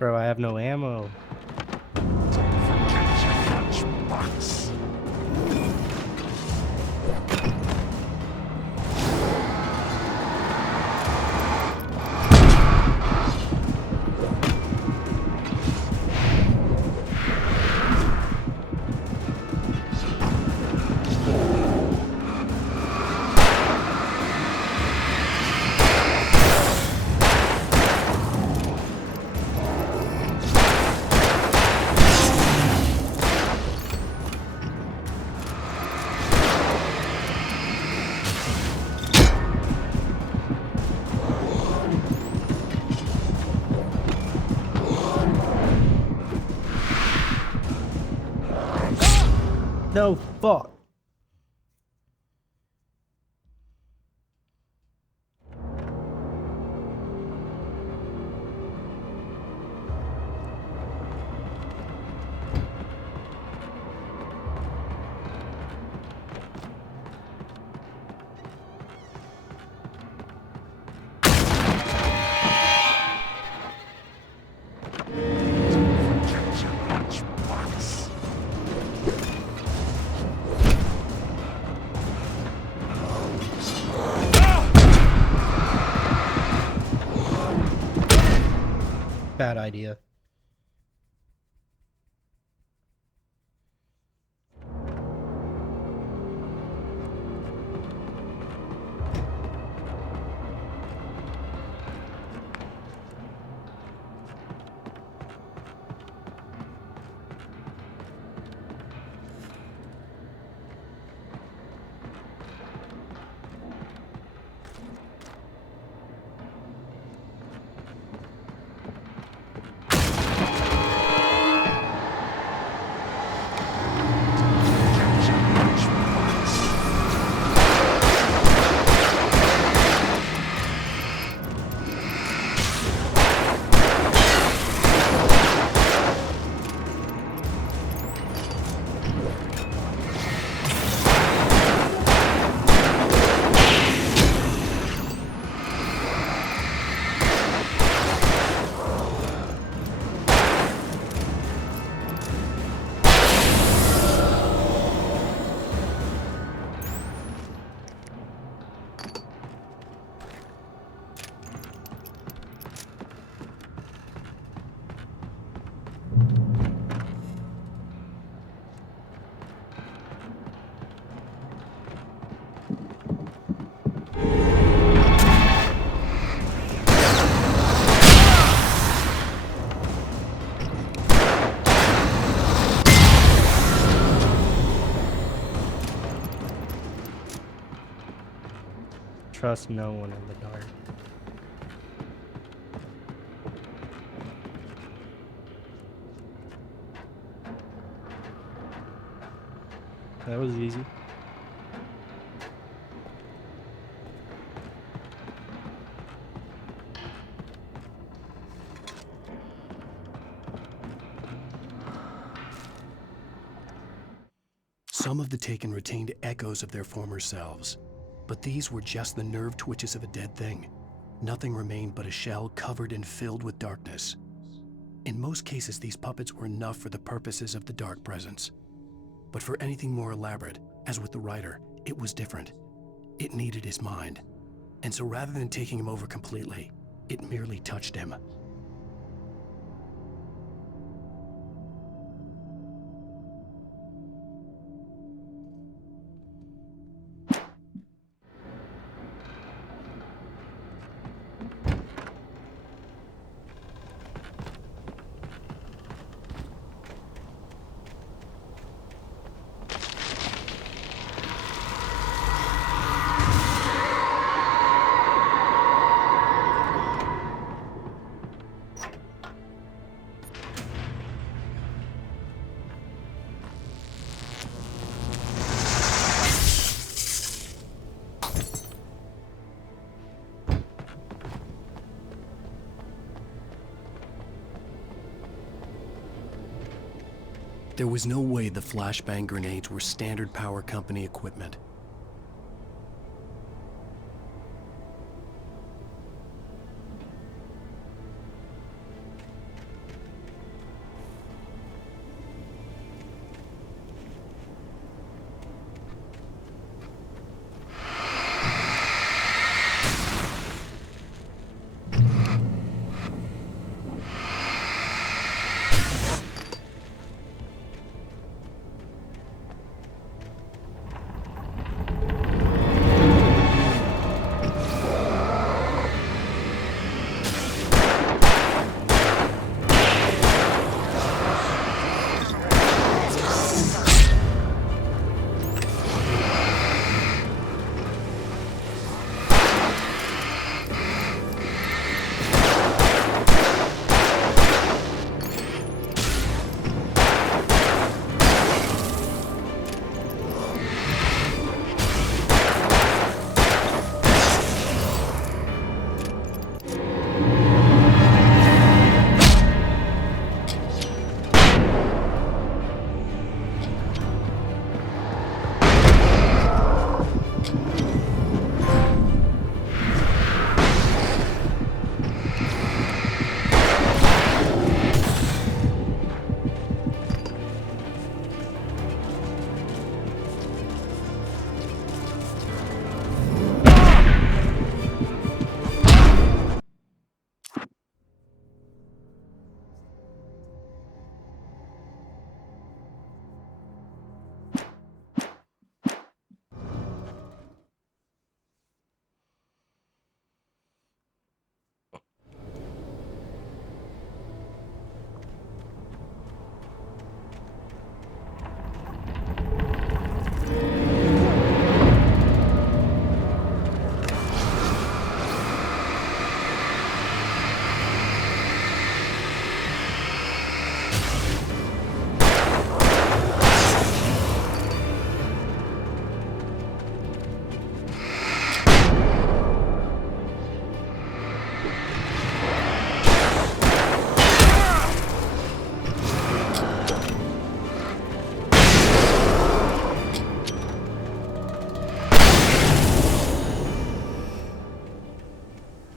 Bro, I have no ammo. No, fuck. Bad idea. Trust no one in the dark. That was easy. Some of the Taken retained echoes of their former selves, but these were just the nerve twitches of a dead thing. Nothing remained but a shell covered and filled with darkness. In most cases, these puppets were enough for the purposes of the dark presence. But for anything more elaborate, as with the writer, it was different. It needed his mind. And so rather than taking him over completely, it merely touched him. There was no way the flashbang grenades were standard power company equipment.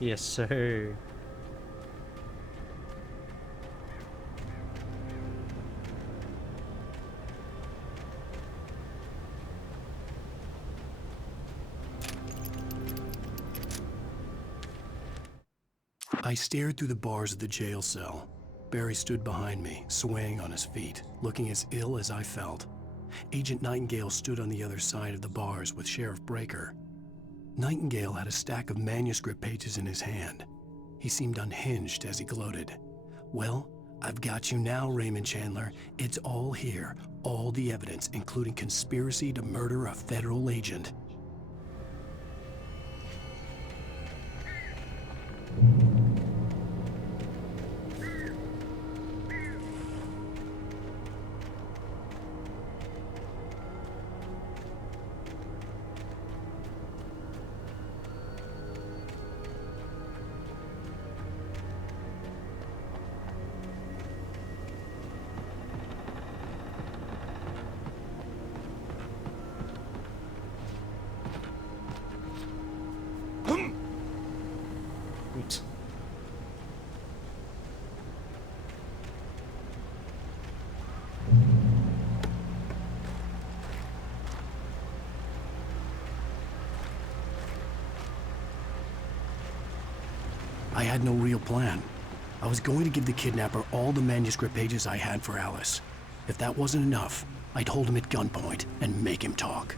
Yes, sir. I stared through the bars of the jail cell. Barry stood behind me, swaying on his feet, looking as ill as I felt. Agent Nightingale stood on the other side of the bars with Sheriff Breaker. Nightingale had a stack of manuscript pages in his hand. He seemed unhinged as he gloated. Well, I've got you now, Raymond Chandler. It's all here. All the evidence, including conspiracy to murder a federal agent. Oops. I had no real plan. I was going to give the kidnapper all the manuscript pages I had for Alice. If that wasn't enough, I'd hold him at gunpoint and make him talk.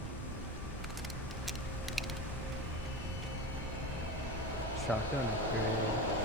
Shotgun upgrade.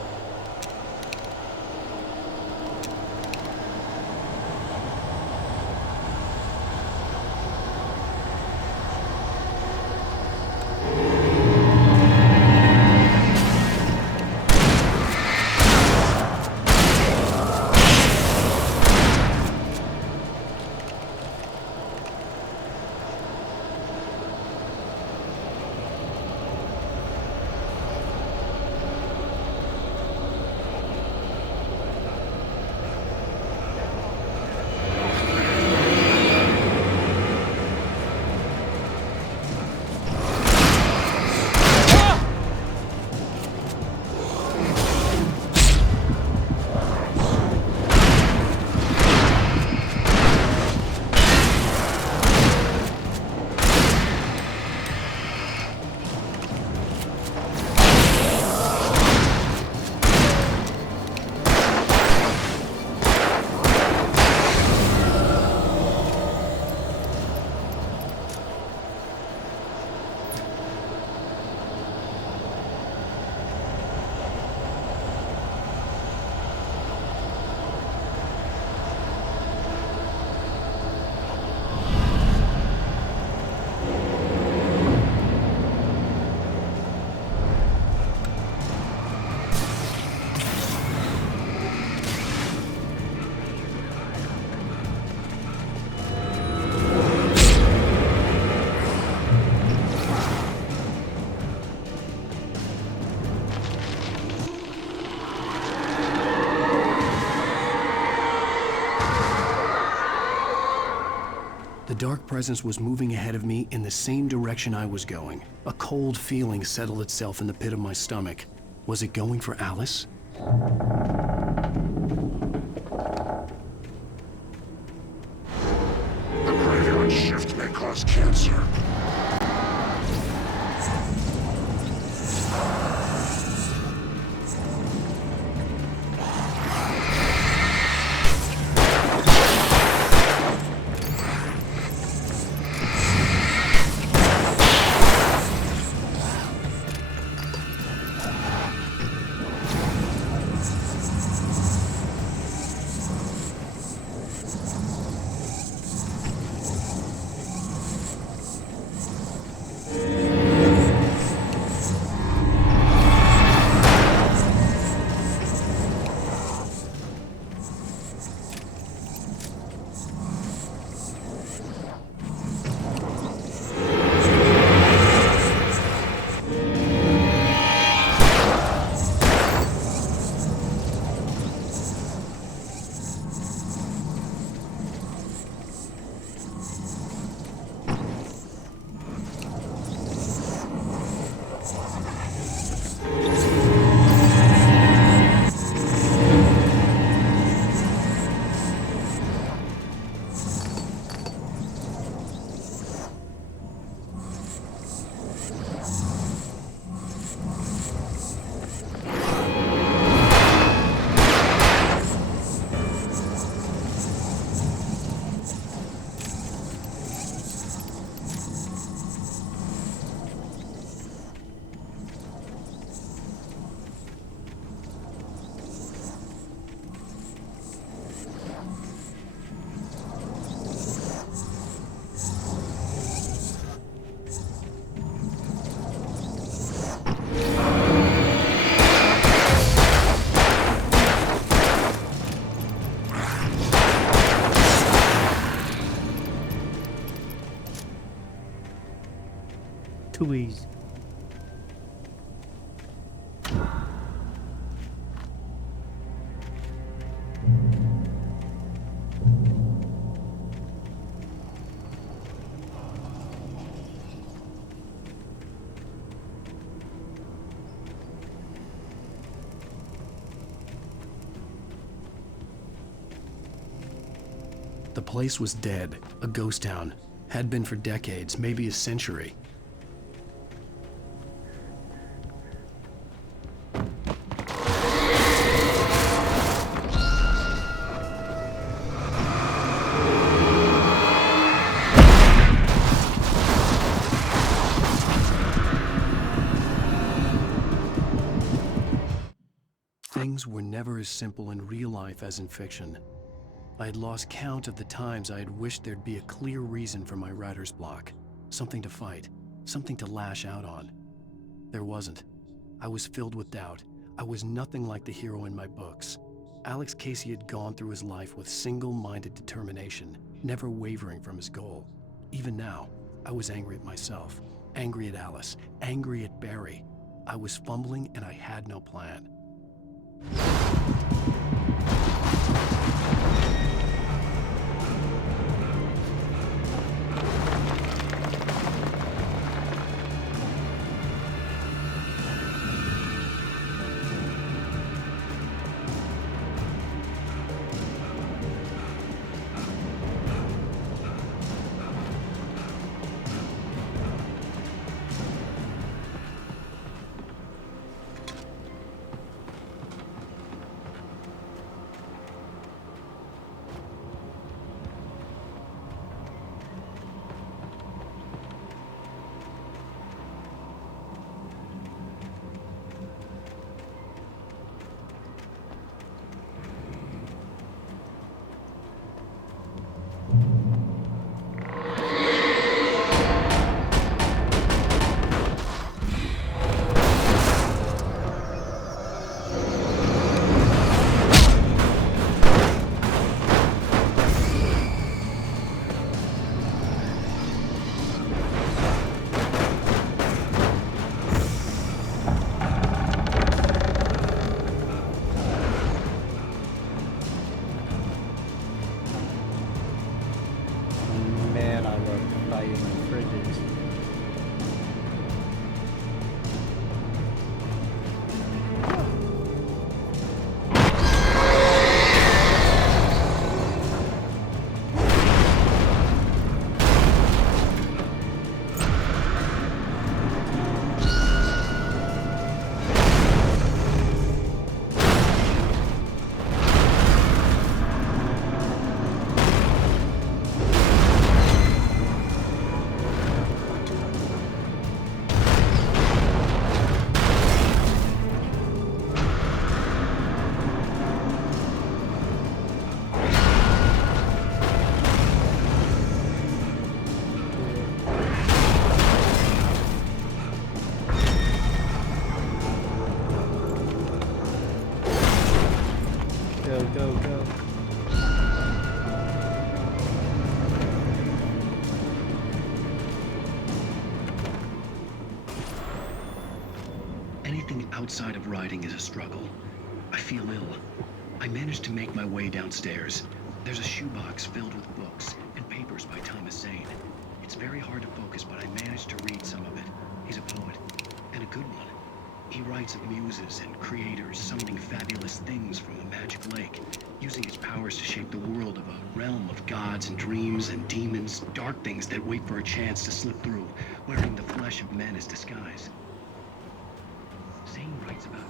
The dark presence was moving ahead of me in the same direction I was going. A cold feeling settled itself in the pit of my stomach. Was it going for Alice? The graveyard shift may cause cancer. Too easy. The place was dead, a ghost town. Had been for decades, maybe a century. Things were never as simple in real life as in fiction. I had lost count of the times I had wished there'd be a clear reason for my writer's block. Something to fight, something to lash out on. There wasn't. I was filled with doubt. I was nothing like the hero in my books. Alex Casey had gone through his life with single-minded determination, never wavering from his goal. Even now, I was angry at myself, angry at Alice, angry at Barry. I was fumbling and I had no plan. Man, I love fighting fridges. Go, go. Anything outside of writing is a struggle. I feel ill. I managed to make my way downstairs. There's a shoebox filled with books and papers by Thomas Zane. It's very hard to focus, but I managed to read some of it. He's a poet, and a good one. He writes of muses and creators summoning fabulous things from a magic lake, using his powers to shape the world of a realm of gods and dreams and demons, dark things that wait for a chance to slip through, wearing the flesh of men as disguise. Zane writes about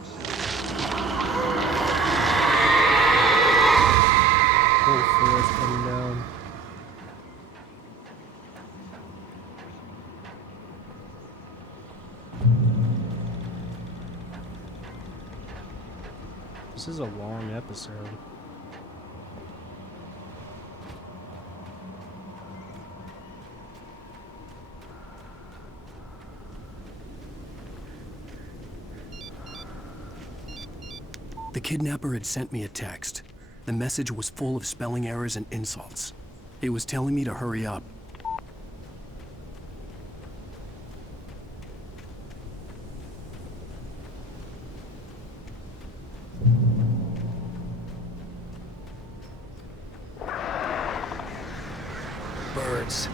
Whole forest coming down. This is a long episode. The kidnapper had sent me a text. The message was full of spelling errors and insults. It was telling me to hurry up. hurts.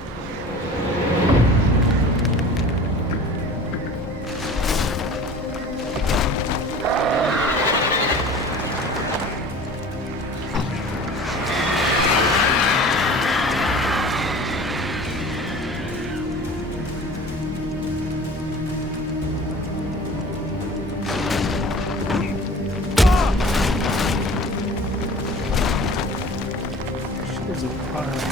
She's a pirate.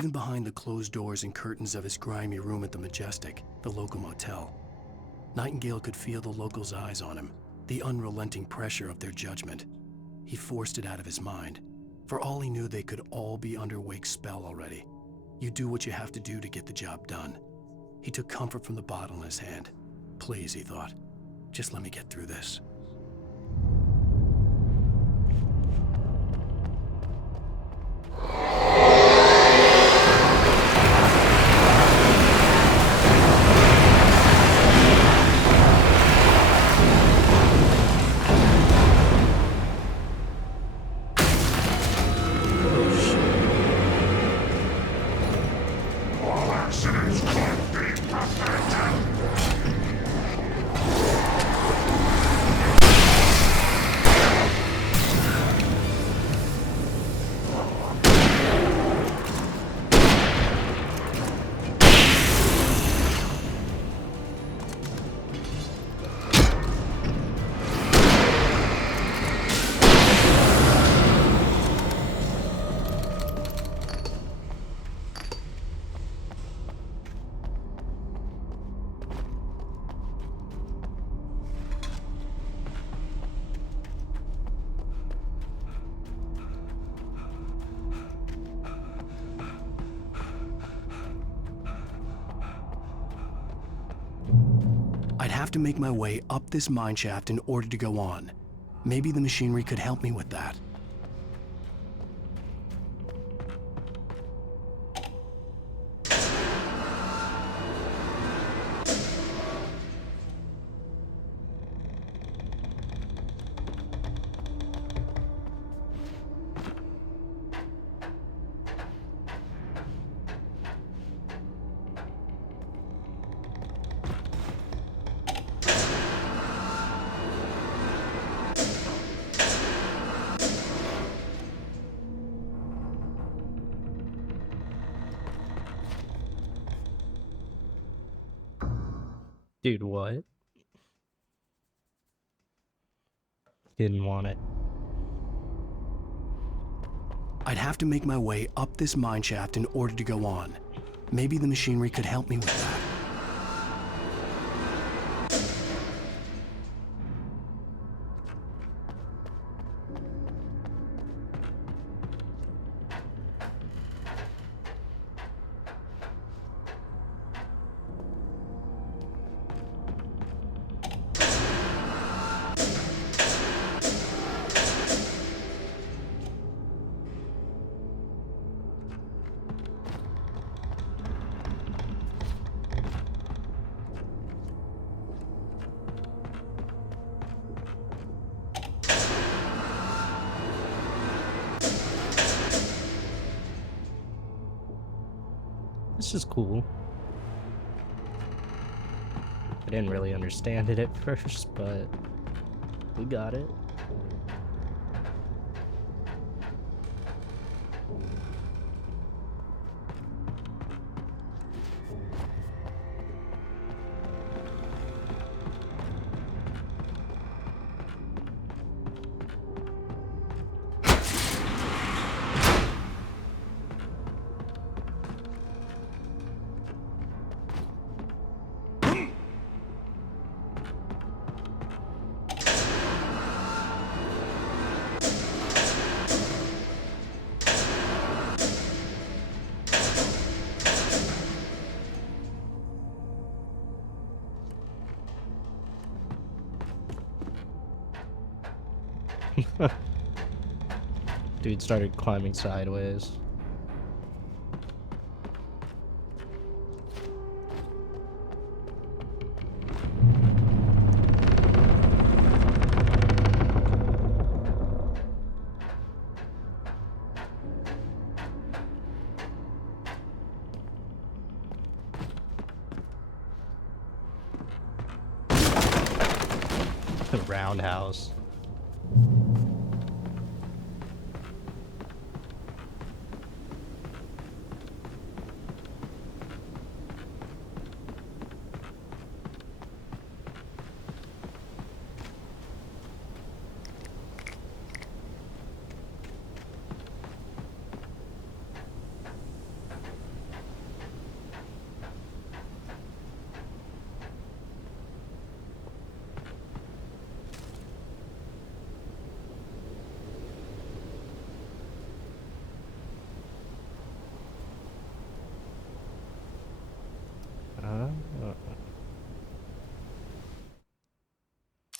Even behind the closed doors and curtains of his grimy room at the Majestic, the local motel, Nightingale could feel the locals' eyes on him, the unrelenting pressure of their judgment. He forced it out of his mind. For all he knew, they could all be under Wake's spell already. You do what you have to do to get the job done. He took comfort from the bottle in his hand. Please, he thought, just let me get through this. I'd have to make my way up this mineshaft in order to go on. Maybe the machinery could help me with that. Dude, what? Didn't want it. I'd have to make my way up this mineshaft in order to go on. Maybe the machinery could help me with that. This is cool. I didn't really understand it at first, but we got it. Dude started climbing sideways. The roundhouse.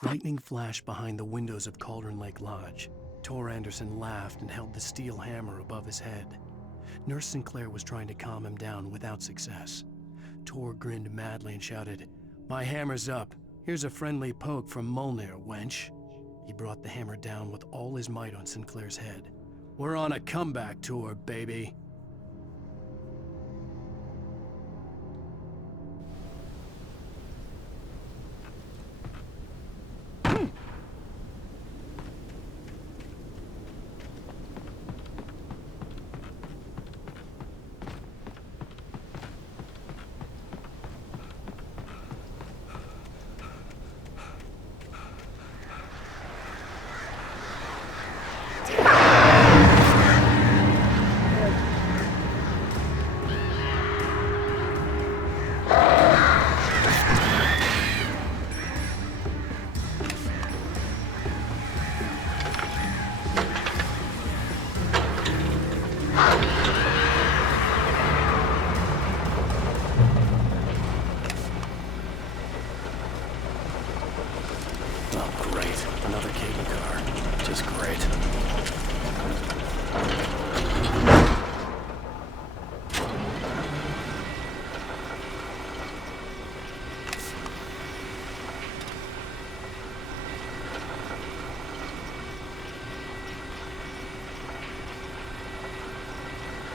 Lightning flashed behind the windows of Cauldron Lake Lodge. Tor Anderson laughed and held the steel hammer above his head. Nurse Sinclair was trying to calm him down without success. Tor grinned madly and shouted, "My hammer's up. Here's a friendly poke from Molnir, wench." He brought the hammer down with all his might on Sinclair's head. "We're on a comeback tour, baby."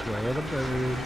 Where are the birds?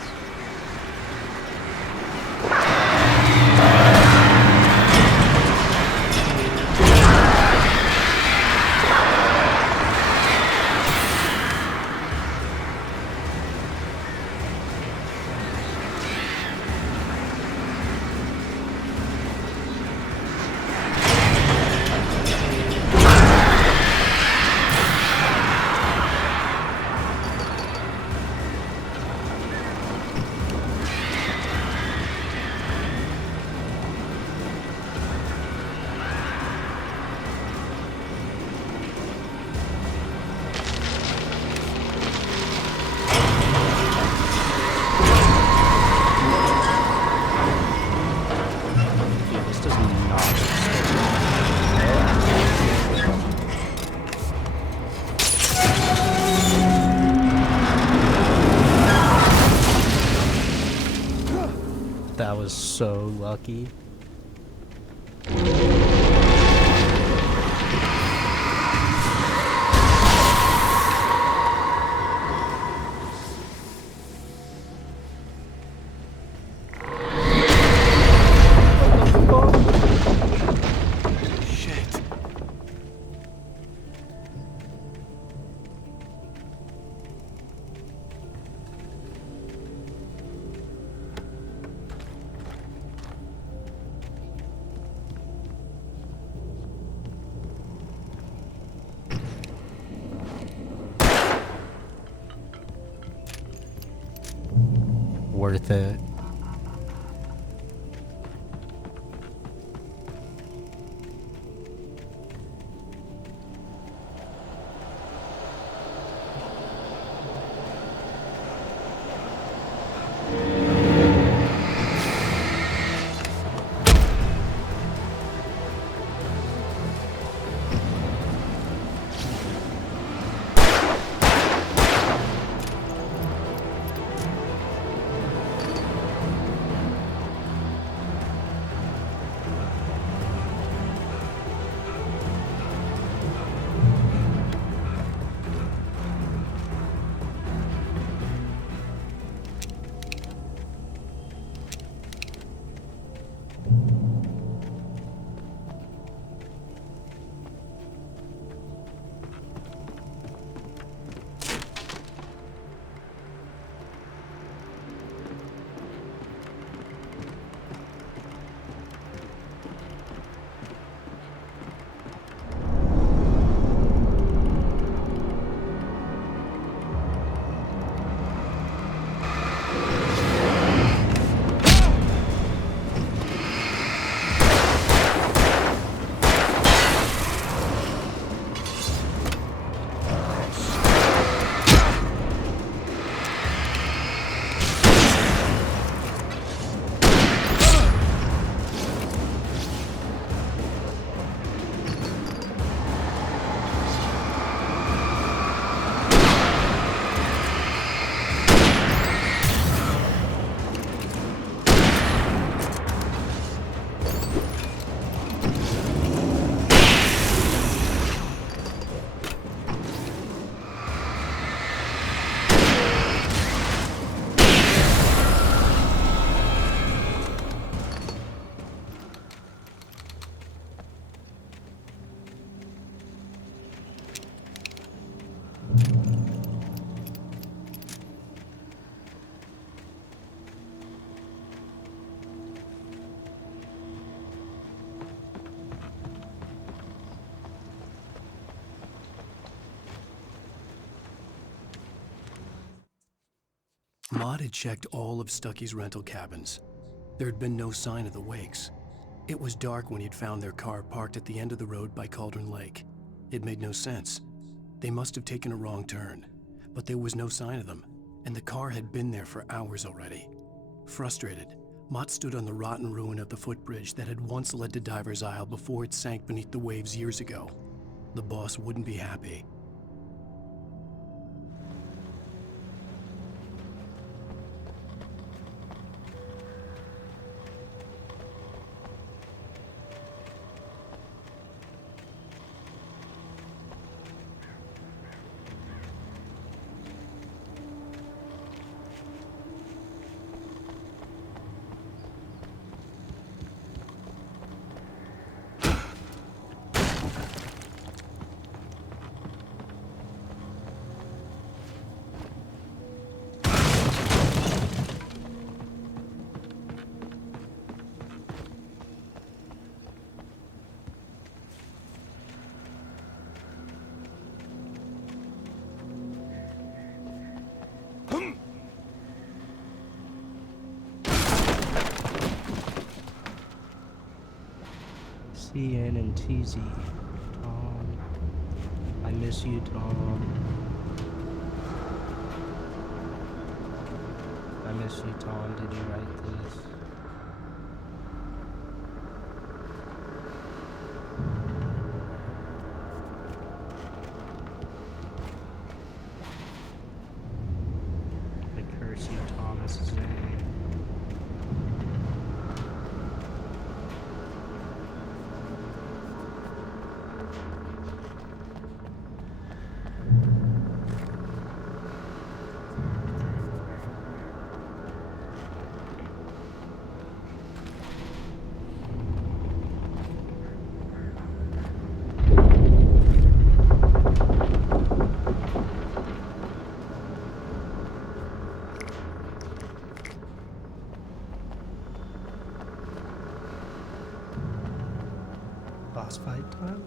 That was so lucky. worth it. Maud had checked all of Stucky's rental cabins. There had been no sign of the Wakes. It was dark when he'd found their car parked at the end of the road by Cauldron Lake. It made no sense. They must have taken a wrong turn, but there was no sign of them, and the car had been there for hours already. Frustrated, Mott stood on the rotten ruin of the footbridge that had once led to Diver's Isle before it sank beneath the waves years ago. The boss wouldn't be happy. CN and TZ. Tom. I miss you, Tom. I miss you, Tom. Did you write this? I curse you, Thomas Zane. Boss fight time?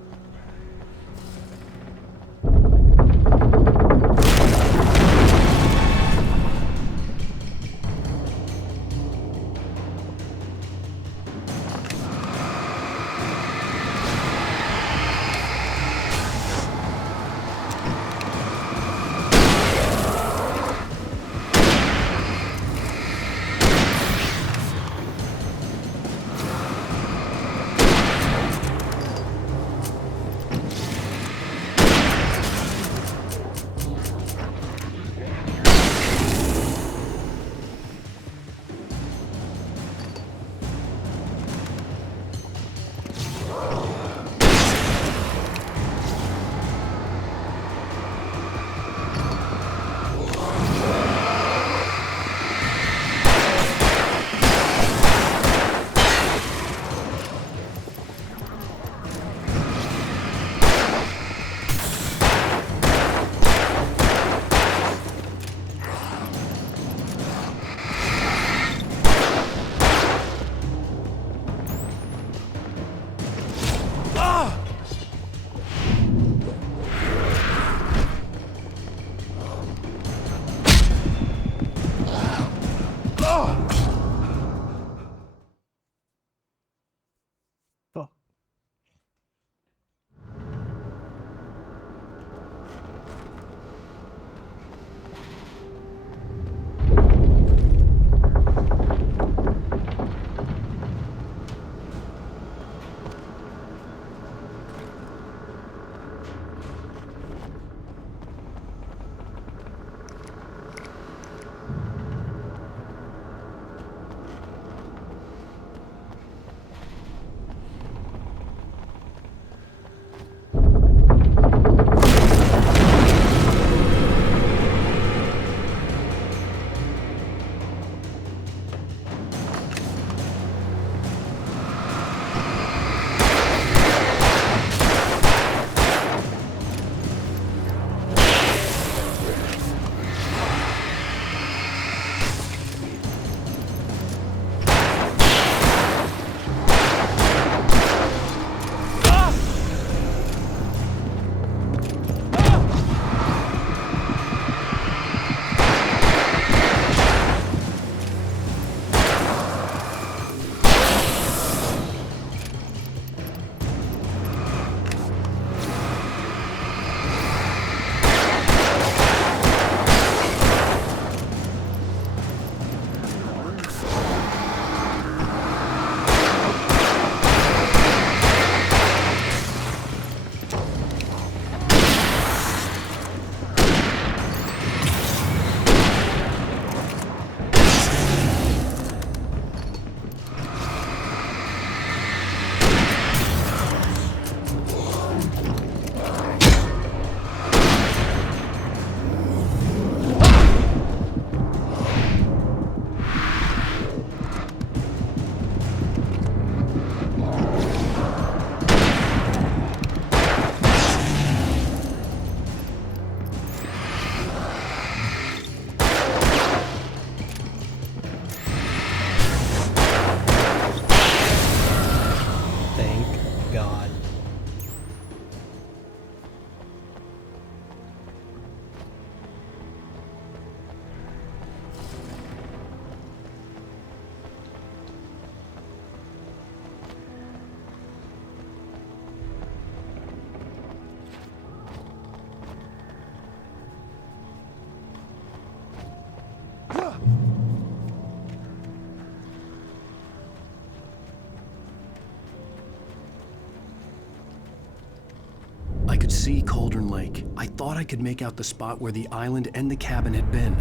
see Cauldron Lake. I thought I could make out the spot where the island and the cabin had been.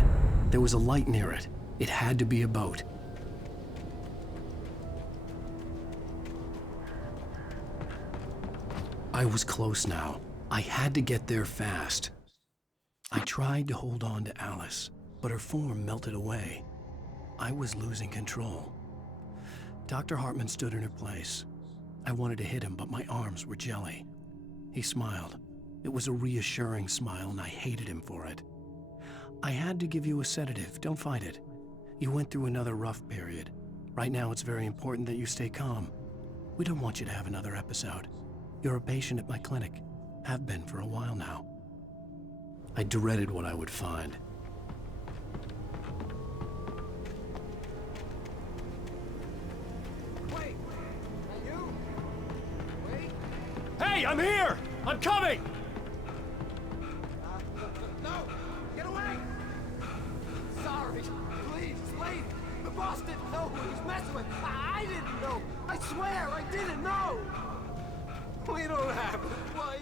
There was a light near it. It had to be a boat. I was close now. I had to get there fast. I tried to hold on to Alice, but her form melted away. I was losing control. Dr. Hartman stood in her place. I wanted to hit him, but my arms were jelly. He smiled. It was a reassuring smile, and I hated him for it. I had to give you a sedative. Don't fight it. You went through another rough period. Right now, it's very important that you stay calm. We don't want you to have another episode. You're a patient at my clinic. Have been for a while now. I dreaded what I would find. Wait! You? Wait! Hey, I'm here! I'm coming! No! Get away! Sorry. Please, wait! The boss didn't know who he's messing with. I didn't know. I swear I didn't know. We don't have a wife.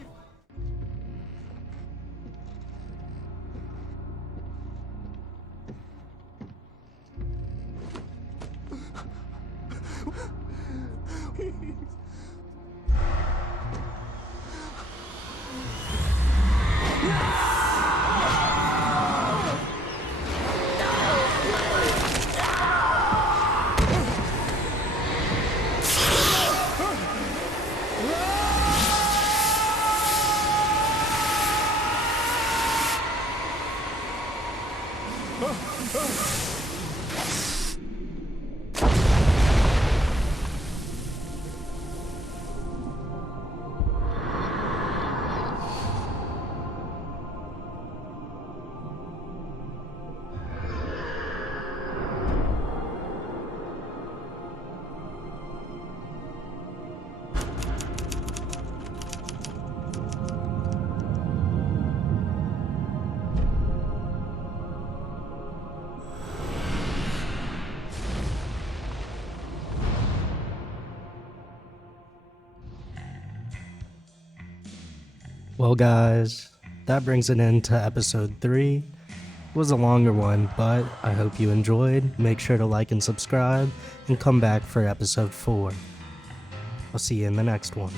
Well guys, that brings an end to episode 3. It was a longer one, but I hope you enjoyed. Make sure to like and subscribe, and come back for episode 4. I'll see you in the next one.